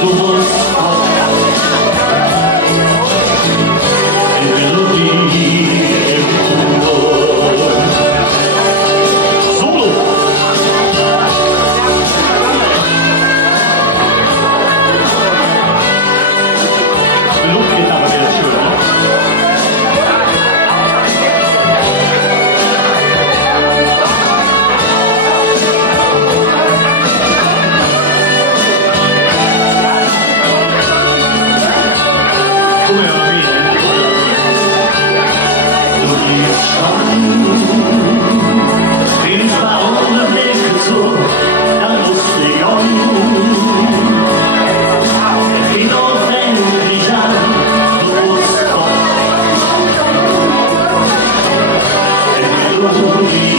du musst auch. Ich will nur die im Ohr. Solo! Luftgitarre wäre schön, ne? Come va bene? Du liebst schon, spielst bei ohne Blick so, dann musst du jung. Es geht auch endlich an, du musst kommen. Es wird nur die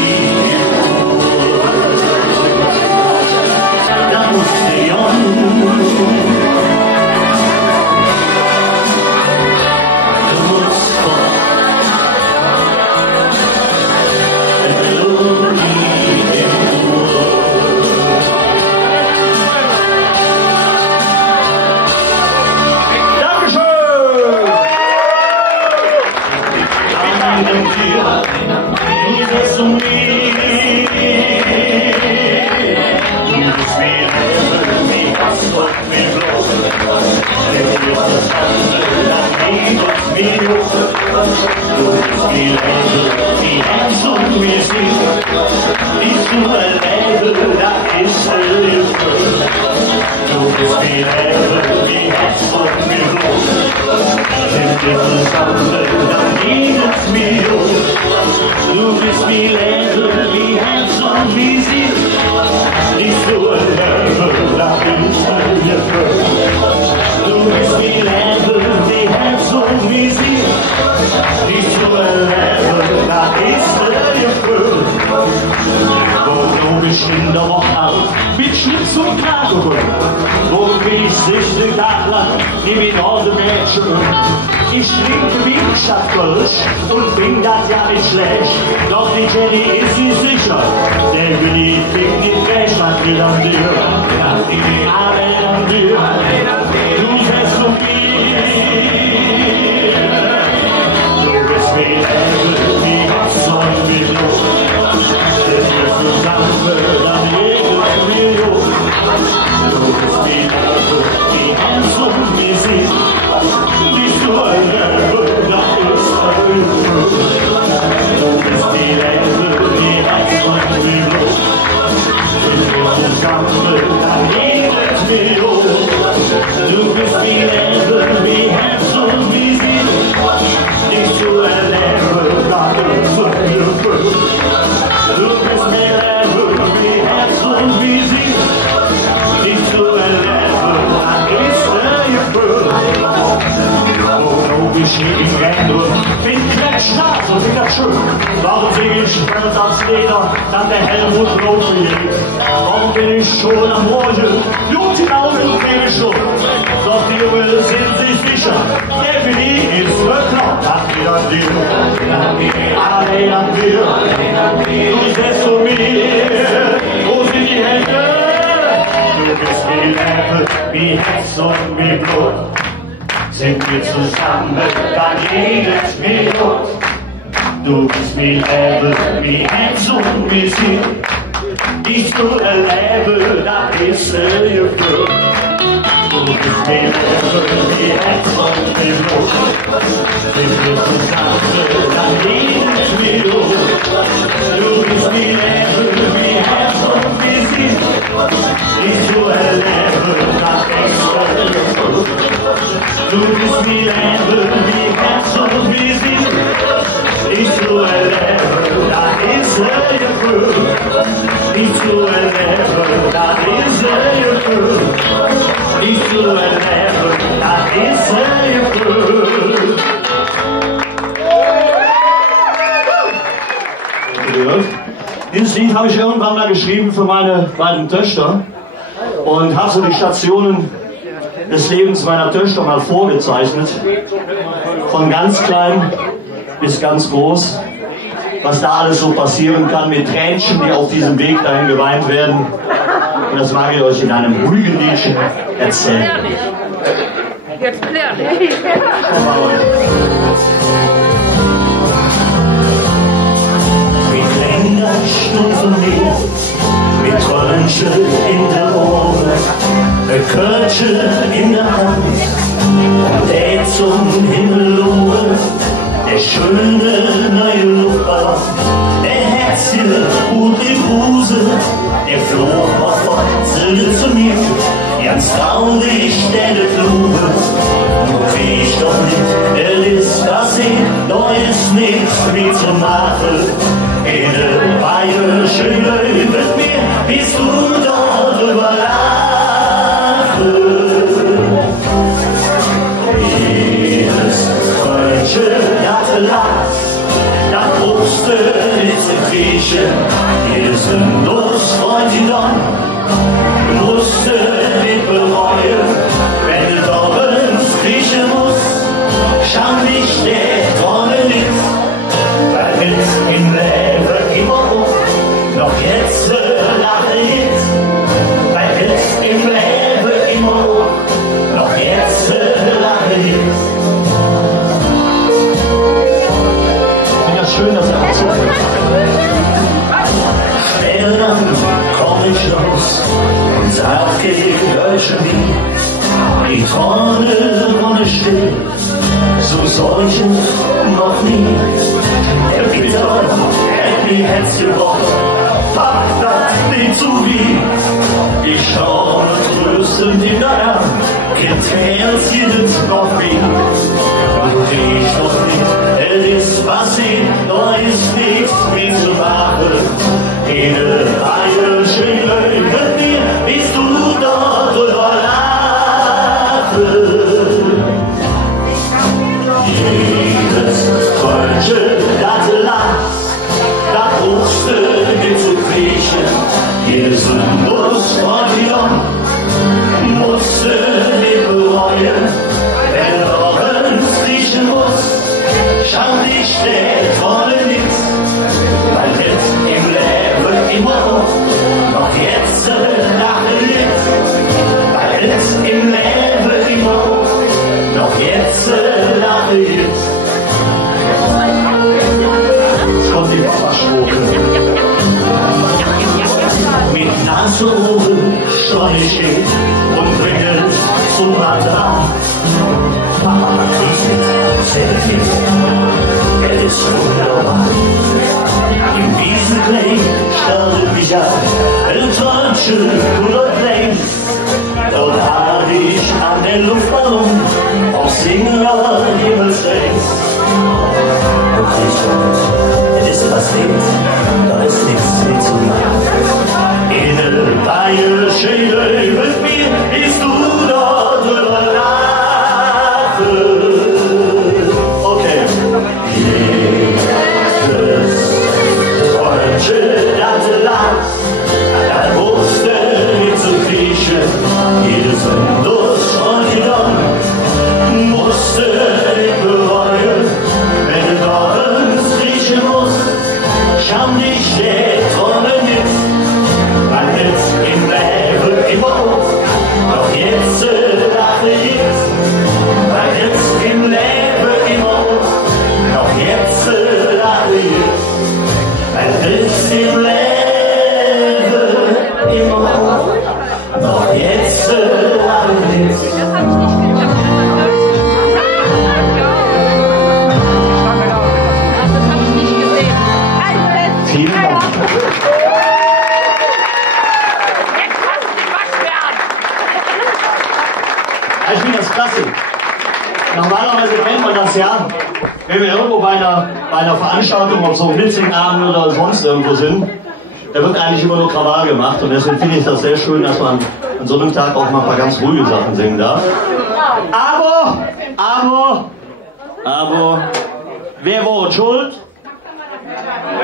dann musst du jung. Du musst kommen. Es wird nur die Dankeschön! Du bist wie Ländel, wie Herz und wie sie, nicht nur Ländel, da bist du mir. Nicht zu erleben, das ist der Gefühl. Wo du bestimmt noch alt, mit Schnitt und Kragen. Wo bin ich süchtig Tagler, die mit all den Menschen. Ich trinke Milchschattkölsch und bin das ja nicht schlecht. Doch die Jenny ist nicht sicher, denn die trinkt nicht recht, was will an dir. Alle an dir, du bist so viel. Du bist wie Engel, wie Wasser und wie Luft. Denn wir zusammen an jeder Million. Du bist wie Engel, wie Hans und wie sie. Bist du ein Engel, das ist ein Engel. Du bist wie Engel, wie Hans und wie Luft. Denn wir zusammen an jeder Million. Du bist wie Engel, wie Hans und wie sie. Nicht zu erleben, das ist ein Engel. Du bist wie Engel, wie Hans und wie sie. Nicht zu erleben, das ist ein Engel. Ich renne, bin gleich Schnarch und bin das schön. Warum bin ich fällt als Leder, dann der Helmut Rot liegt? Warum bin ich schon am Morgen, juckt die Augen kriege ich schon. Doch die Jungen sind sich sicher, der für die ist verkloppt. Hat wieder dir, alle an dir, du bist zu mir, wo sind die Hände? Du bist wie Leben, wie Herz und wie Blut. Sind wir zusammen, dann jedes Minut. Du bist wie Leben, wie Herz und wie sie. Dich zu erleben, das ist ein Gefühl. Du bist wie Leben, wie Herz und wie Blut. Sind wir zusammen, dann jedes Minut. Du bist wie Leben, wie Herz und wie sie. Dich zu erleben, das ist ein Gefühl. Du bist wie Leben, wie Herz und wie sie. Nicht zu erleben, das ist ein Gefühl. Nicht zu erleben, das ist ein Gefühl. Nicht zu erleben, das ist ein Gefühl. Dieses Lied habe ich irgendwann mal geschrieben für meine beiden Töchter und habe so die Stationen des Lebens meiner Töchter mal vorgezeichnet, von ganz klein bis ganz groß, was da alles so passieren kann mit Tränchen, die auf diesem Weg dahin geweint werden. Und das mag ich euch in einem ruhigen Liedchen erzählen. Jetzt klär dich. Mit Länderstufen mit Trönchen in der Ohren, ein Körbchen in der Hand und der zum Himmel loben, der schöne neue Luftballon, der Herzchen und die Bruse, der flog auf Wurzeln zu mir, ganz traurig der Flube, nur krieg ich doch nicht, ist passiert, doch ist nichts mehr zu machen. In der bayerischen Löwe mit mir bist du dort überlachen. Jedes Freundchen, das lacht, das Brust ist im Kriechen, jedes Lustfreundchen dann, musste nicht bereuen, wenn du abends kriechen musst, schau nicht der Trommel nicht, weil mit im Leben immer hoch, doch jetzt lache ich, weil mit im Leben immer hoch, doch jetzt lache ich. Ich finde das schön, dass er auch so wird. Später dann komm ich raus und sag, geh euch schon wie, die Tonne still, so solchen noch nie. Der Bitter, der die Herz gebrochen, packt das nicht zu wie. Ich schau tröstend hinterher, Kind Herz jedes noch wie. Und ich doch nicht, es ist passiert, da ist nichts mehr zu machen. In der bayerischen Löwe mit mir bist du dort überlachen. Quadrat. Mama Selfie, er ist wunderbar. Im Wiesenkleid stelle mich an, es war ein schöner Kleid. Dort hatte ich an den Luftballon auf Singer Himmelsrechts. Und es ist passiert, da ist nichts mehr zu machen. In der bayerischen mit mir bist du dort überladen. Okay. Jesus, heute das Land, er wusste nicht zu kriechen, jedes Windows und die Donner musste nicht bereuen, wenn du dort riechen musst, schau nicht der Trommel mit, weil jetzt im Leben immer, doch jetzt lache ich, weil jetzt im Leben immer, doch jetzt lache ich, weil jetzt im Leben immer, doch jetzt lache ich. Vielen Dank. Ich finde das klasse. Normalerweise kennt man das ja, wenn wir irgendwo bei einer Veranstaltung, ob so ein Blitzingabend oder sonst irgendwo sind, da wird eigentlich immer nur Krawall gemacht und deswegen finde ich das sehr schön, dass man an so einem Tag auch mal ein paar ganz ruhige Sachen singen darf. Aber, wer war schuld?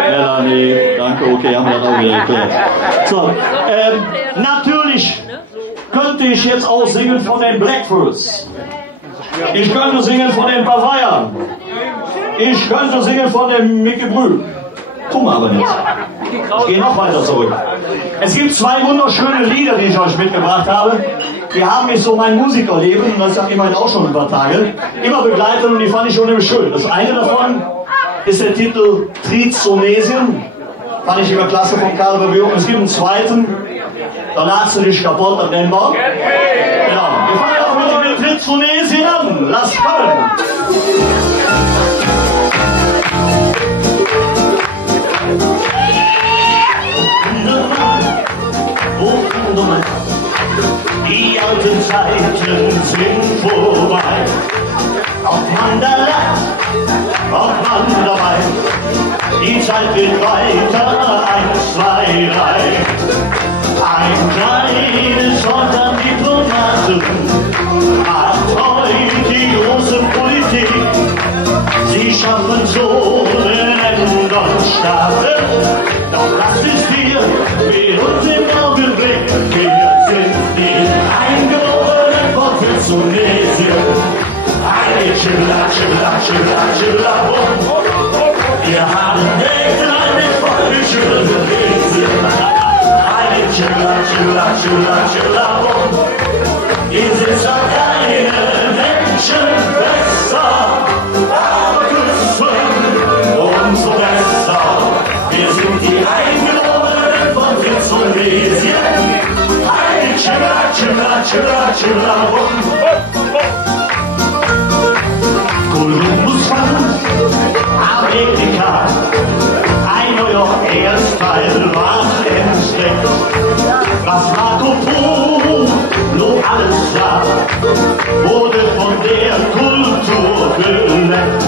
Melanie, danke, okay, haben wir das auch wieder geklärt. So, natürlich könnte ich jetzt auch singen von den Blackfoots. Ich könnte singen von den Bavariern. Ich könnte singen von dem Mickey Brühl. Tun wir aber nicht. Ich gehe noch weiter zurück. Es gibt zwei wunderschöne Lieder, die ich euch mitgebracht habe. Die haben mich so mein Musikerleben, und das ist ja immerhin auch schon ein paar Tage, immer begleitet und die fand ich unheimlich schön. Das eine davon ist der Titel Trizonesien. Fand ich immer klasse von Karl Bewegung. Es gibt einen zweiten, da lachst du dich kaputt, am nennen wir. Genau. Wir fangen auch mit Trizonesien an. Lass kommen. Die alten Zeiten sind vorbei. Ob man da lacht, ob man dabei. Die Zeit geht weiter, 1, 2, 3. Ein kleines Wort an Diplomaten macht heute die große Politik. Sie schaffen so den Staaten, doch das ist hier mit uns im Augenblick. Wir sind die eingeborenen von Tunesien. Eine Chilla, wir haben nicht eine Folge Tunesien. Eine Chilla, ihr seid zwar keine Menschen besser, aber küssen umso besser. Wir sind die Eingeborenen von Tunesien. Eine Chilla, Kolumbus fand Amerika, ein neuer Erdteil war entdeckt. Was Marco Polo alles sah, wurde von der Kultur gelernt.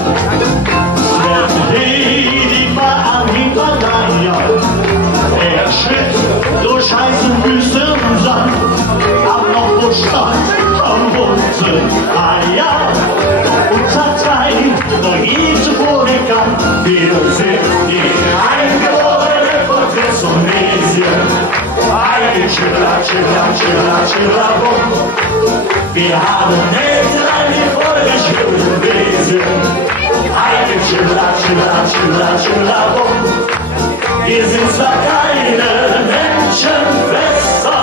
Venedig war am Himalaya, er schritt durch heißen Wüstensand, ab noch wo stand am bunten Eier. Unser Zeit noch nie zuvor gekannt, wir sind die Eingeborenen von Tunesien. Eine Chilla, wir haben nicht eine Folge Tunesien. Eine Chilla, wir sind zwar keine Menschen besser,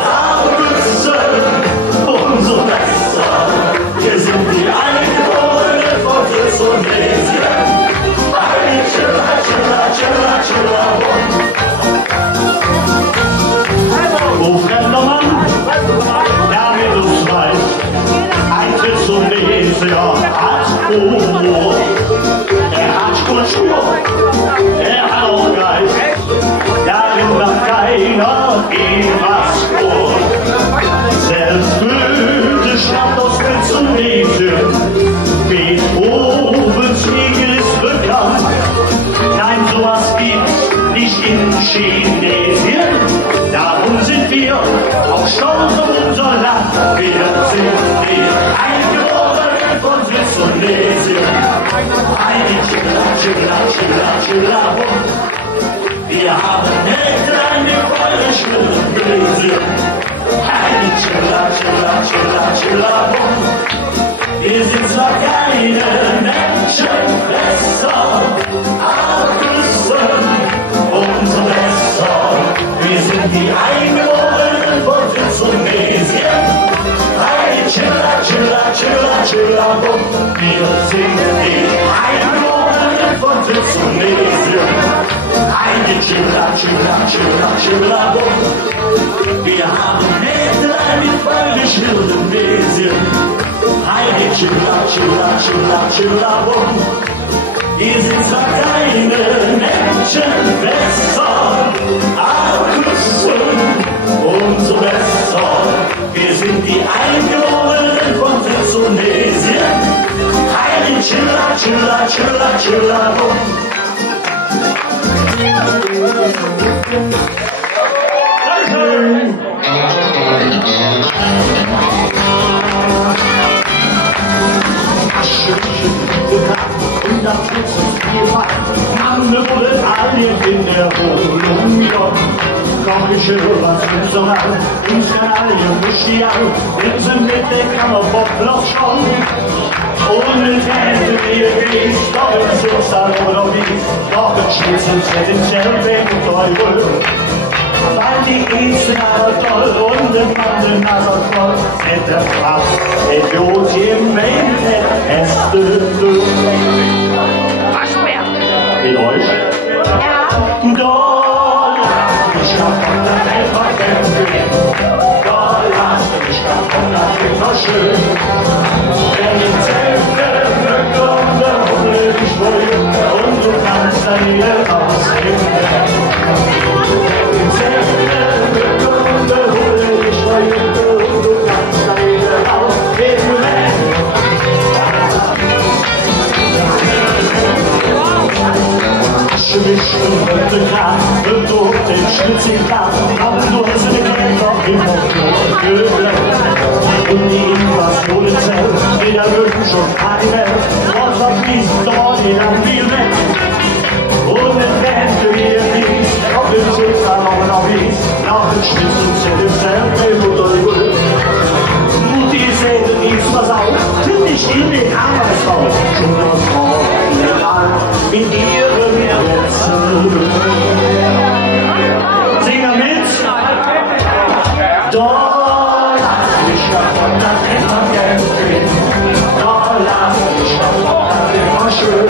aber küssen umso besser. Wir sind die Eingeborenen von Tunesien. Eine Chilla, O fremder Mann, der mit uns reist, Humor. Hat Kultur, hat auch Geist, darin macht keiner ihm was vor. Selbst Goethe stammt aus Spitzenlesen, Beethovens Spiegel ist bekannt. Nein, sowas gibt's nicht in Chinesien, darum sind wir auch stolz auf unser Land. Wir sind die Eingeborenen von Spitzenlesen. Heidi Chilla, Chilla, Chilla, Chilla, wir haben nicht eine polnische Böse. Heidi Chilla, Chilla, Chilla, Chilla, wir sind zwar keine Menschen besser, aber umso besser. Wir sind die Eingeborenen von Spitzenlesen. Heidi Chilla, Chilla, Chilla, Chilla, wir sind die Eingeborenen von Spitzenlesen. Heidi Chilla, Chilla, Chilla, Chilla, wir haben Händler mit polnisch wilden Wesen. Heidi Chilla, Chilla, Chilla, Chilla, wir sind zwar keine Menschen besser, aber umso besser. Wir sind die Eingeborenen von Spitzenlesen. Heidi Chilla, Chilla, Chilla, Chilla, Medaillen in der Wohnung, Kochgeschirr, was gibt's noch an? Inskanalien, Muschial, Linsen mit der Kammerbock, schon. Ohne Käse, wie ihr wisst, doch ein Sitzal oder wie, doch ein Schlüssel, Zell, und Teufel. Weil die Gießen aber toll und den Mann den Nasser voll, mit der Kraft, Idiot im Leben, es mit euch? Ja. Ich kann von der Welt vergessen, ich kann von der Welt verschön. Wenn ich Zelte, Glück und der Hunde dich wollen, und du kannst dann wieder rausgehen. Wenn ich Zelte, Glück und der Hunde dich wollen, und du kannst dann wieder rausgehen. Mischen und den Kran, und du den schwitzigen Kran, aber du hast den Käfer immer gehört. Und die Invasionen zählt, weder mögen schon keine, was fließt dort in ein Biel weg. Und den Käfer wie fließt, auf dem Sitzer noch wie, nach den Spitzen zählt, Mutti sehnt nichts was auf, find ich in den Arbeitshaus, schon das Morgen in ihrem Herzen. Sing mit! Doch lass mich davon, dass immer Geld geht. Doch lass mich davon, dass immer schön.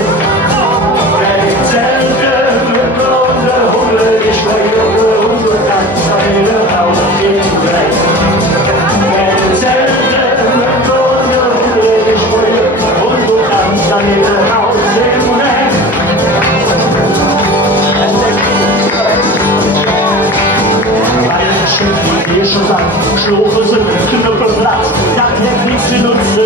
Wenn ich Zelte, Glück und der Hunde, ich verjüge und du kannst deine rausgehen gleich. Wenn ich Zelte, Glück und der Hunde, ich verjüge und du kannst deine rausgehen gleich. Wie wir schon sagt, Schlufe sind Knüppelplatz, da kennt nichts die Nutze,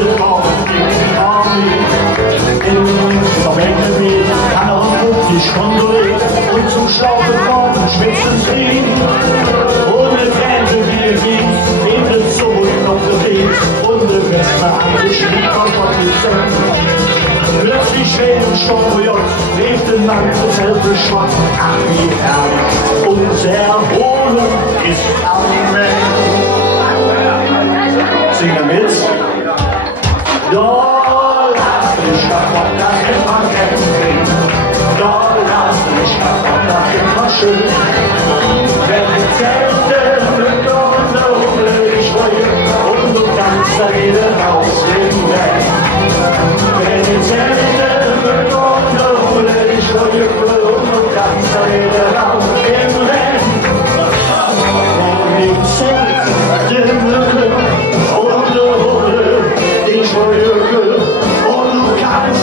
verwendet wird, kann auch wirklich kondoliert und zum Schlaufe kommen, schwitzen sie. Ohne Gänse wie ihr ging, lebt es so und auf der Weg, und der Westler angeschrieben von Gott nicht selbst. Plötzlich schwer und Stockbejott, lebt ein Mann dasselbe Schwach, ach wie herrlich, unser Wohnen ist am Mensch. Sing damit. Doch lass mich davon, dass immer Geld bringt. Doch lass mich davon, dass immer schön. Wenn die Zelte mit und der Hunde dich wollen, und du kannst da wieder rausgehen weg. Wenn die Zelte mit und der Hunde dich wollen, und du kannst da wieder rausgehen weg. Wenn die Zelte mit und der Hunde dich wollen, und du kannst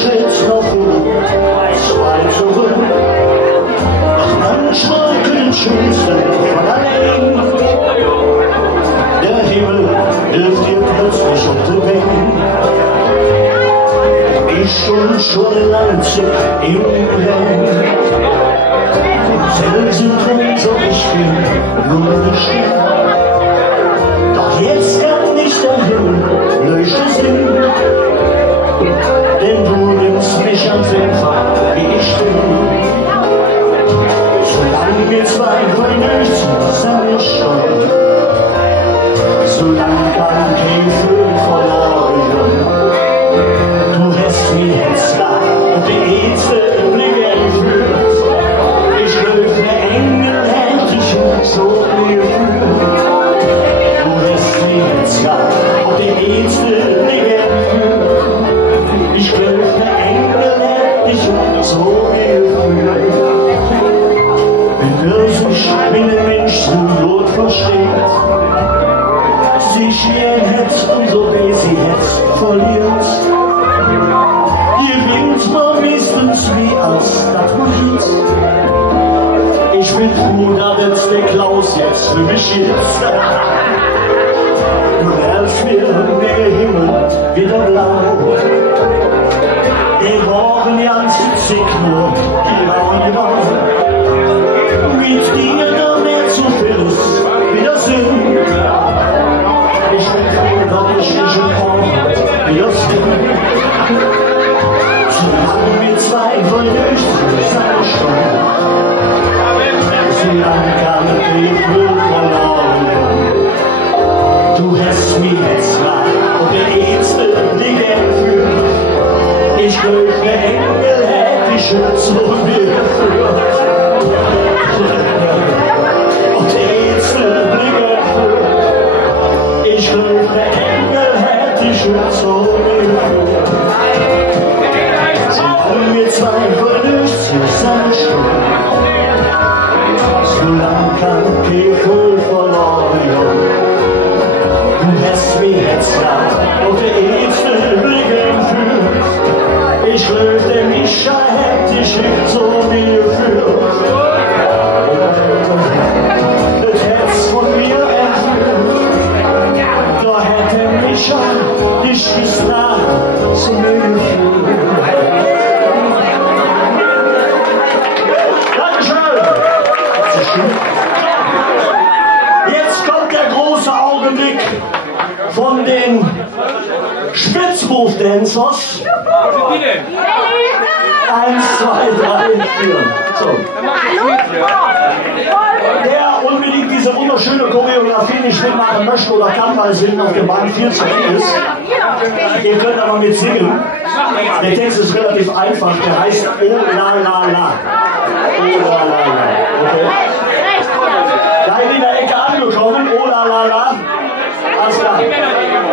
Schritt noch zwei zurück. Doch manchmal können Schulzen von allein. Der Himmel hilft dir plötzlich auf den Weg. Ich und schon Leipzig im Rennen. Zell sind so ich bin nur nicht. Doch jetzt kann nicht der Himmel löschen sehen. Denn du nimmst mich ans Empfang, wie ich bin. Solange wir zwei wohl nicht zusammen schauen, solange kann kein Gefühl verloren. Du hast mir jetzt da und die erste Blicke entführt. Ich löf der Engel endlich so gefühlt. Du hast mir jetzt da und die erste Blicke entführt. Ich löf der Engel endlich so gefühlt. Wenn er sich wie ein Mensch so Not versteht, sich wie ein Herz und so wie sie Herz verliert, gewinnt man meistens wie als das Macht. Ich bin froh, dass der Klaus jetzt für mich ist. Und als mir der Himmel wieder blau, die waren ganz witzig nur die grauen Wand. Mit dir da mehr zu viel wieder sind. Ich bin froh, dass ich nicht im Ort wieder sind. Solange wir zwei wohl nicht zusammen stehen, solange kann ich wohl verloren. Du hast mir jetzt mal und der erste Blick entführt. Ich glaub, der Engel hätte ich so mir geführt. Und der erste Blick entführt. Ich glaub, der Engel hätte ich so mir geführt. Solange wir zwei wohl nicht zusammenstehen, solange kann ich wohl verloren. Du hast mir jetzt da und der erste Blick entführt. Ich löte mich, hätte ich so mir geführt. Das Herz von mir entführt. Da hätte mich nicht bis nah zu mir geführt. Dankeschön! Jetzt kommt der große Augenblick von den Spitzbuch-Dancers. 1, 2, 3, 4. So. Der unbedingt diese wunderschöne Choreografie nicht mitmachen möchte oder kann, weil es hinten auf der Bahn viel zu viel ist. Ihr könnt aber mit singen. Der Text ist relativ einfach. Der heißt Oh la la la. Oh la la la. Okay. Da bin ich in der Ecke angekommen. Oh la la la. Alles klar.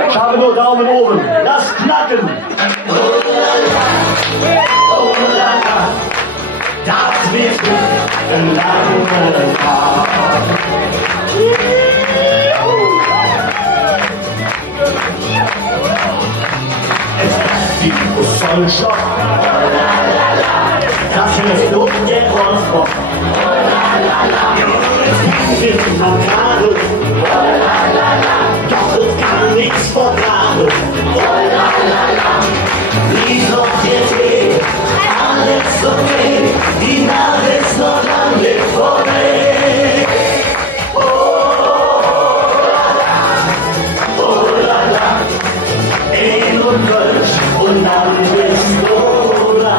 Ich habe nur Daumen oben. Lass knacken. Oh la la. Oh la la. Das wird ein langer Tag. Es ist die Bussollstock. Das ist nur der Rollstock. Es gibt noch gerade. Doch es kann nichts vertragen. Lies noch jetzt weh, alles okay. Die Nacht ist noch lange vorbei. Oh la la, in und Kölsch und dann bist du la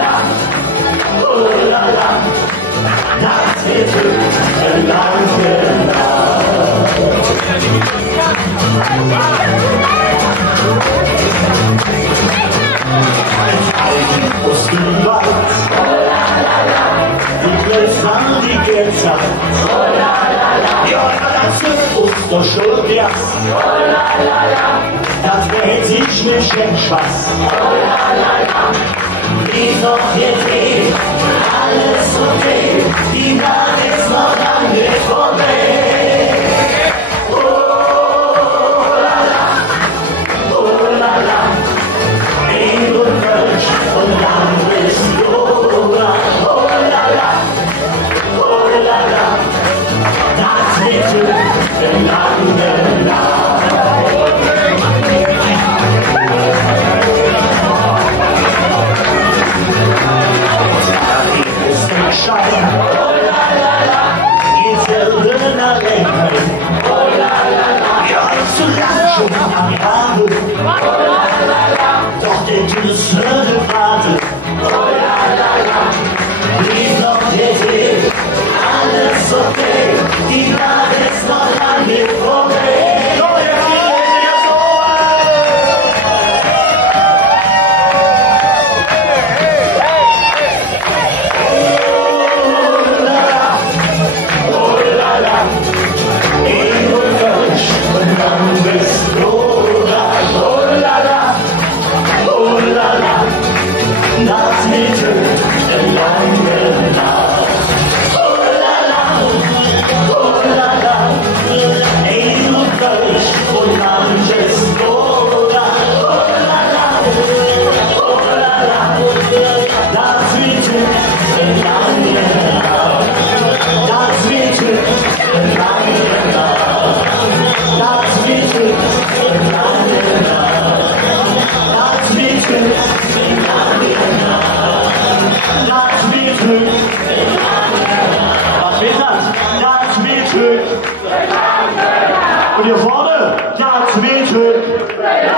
la, oh la la, das wird eine lange Nacht. Aus dem Wald, die Gläser, die Gläser, ja, das ist doch schon ja. Das behält sich nicht im Spaß. Lies noch jetzt weh, alles okay, die Nacht ist noch lange vorbei. Oh la la, in und bitteres wartet. Lies noch der Tee, alles okay, die Lage ist noch lange vorbei. Was wird das? Das wird schön. Und hier vorne, das wird schön.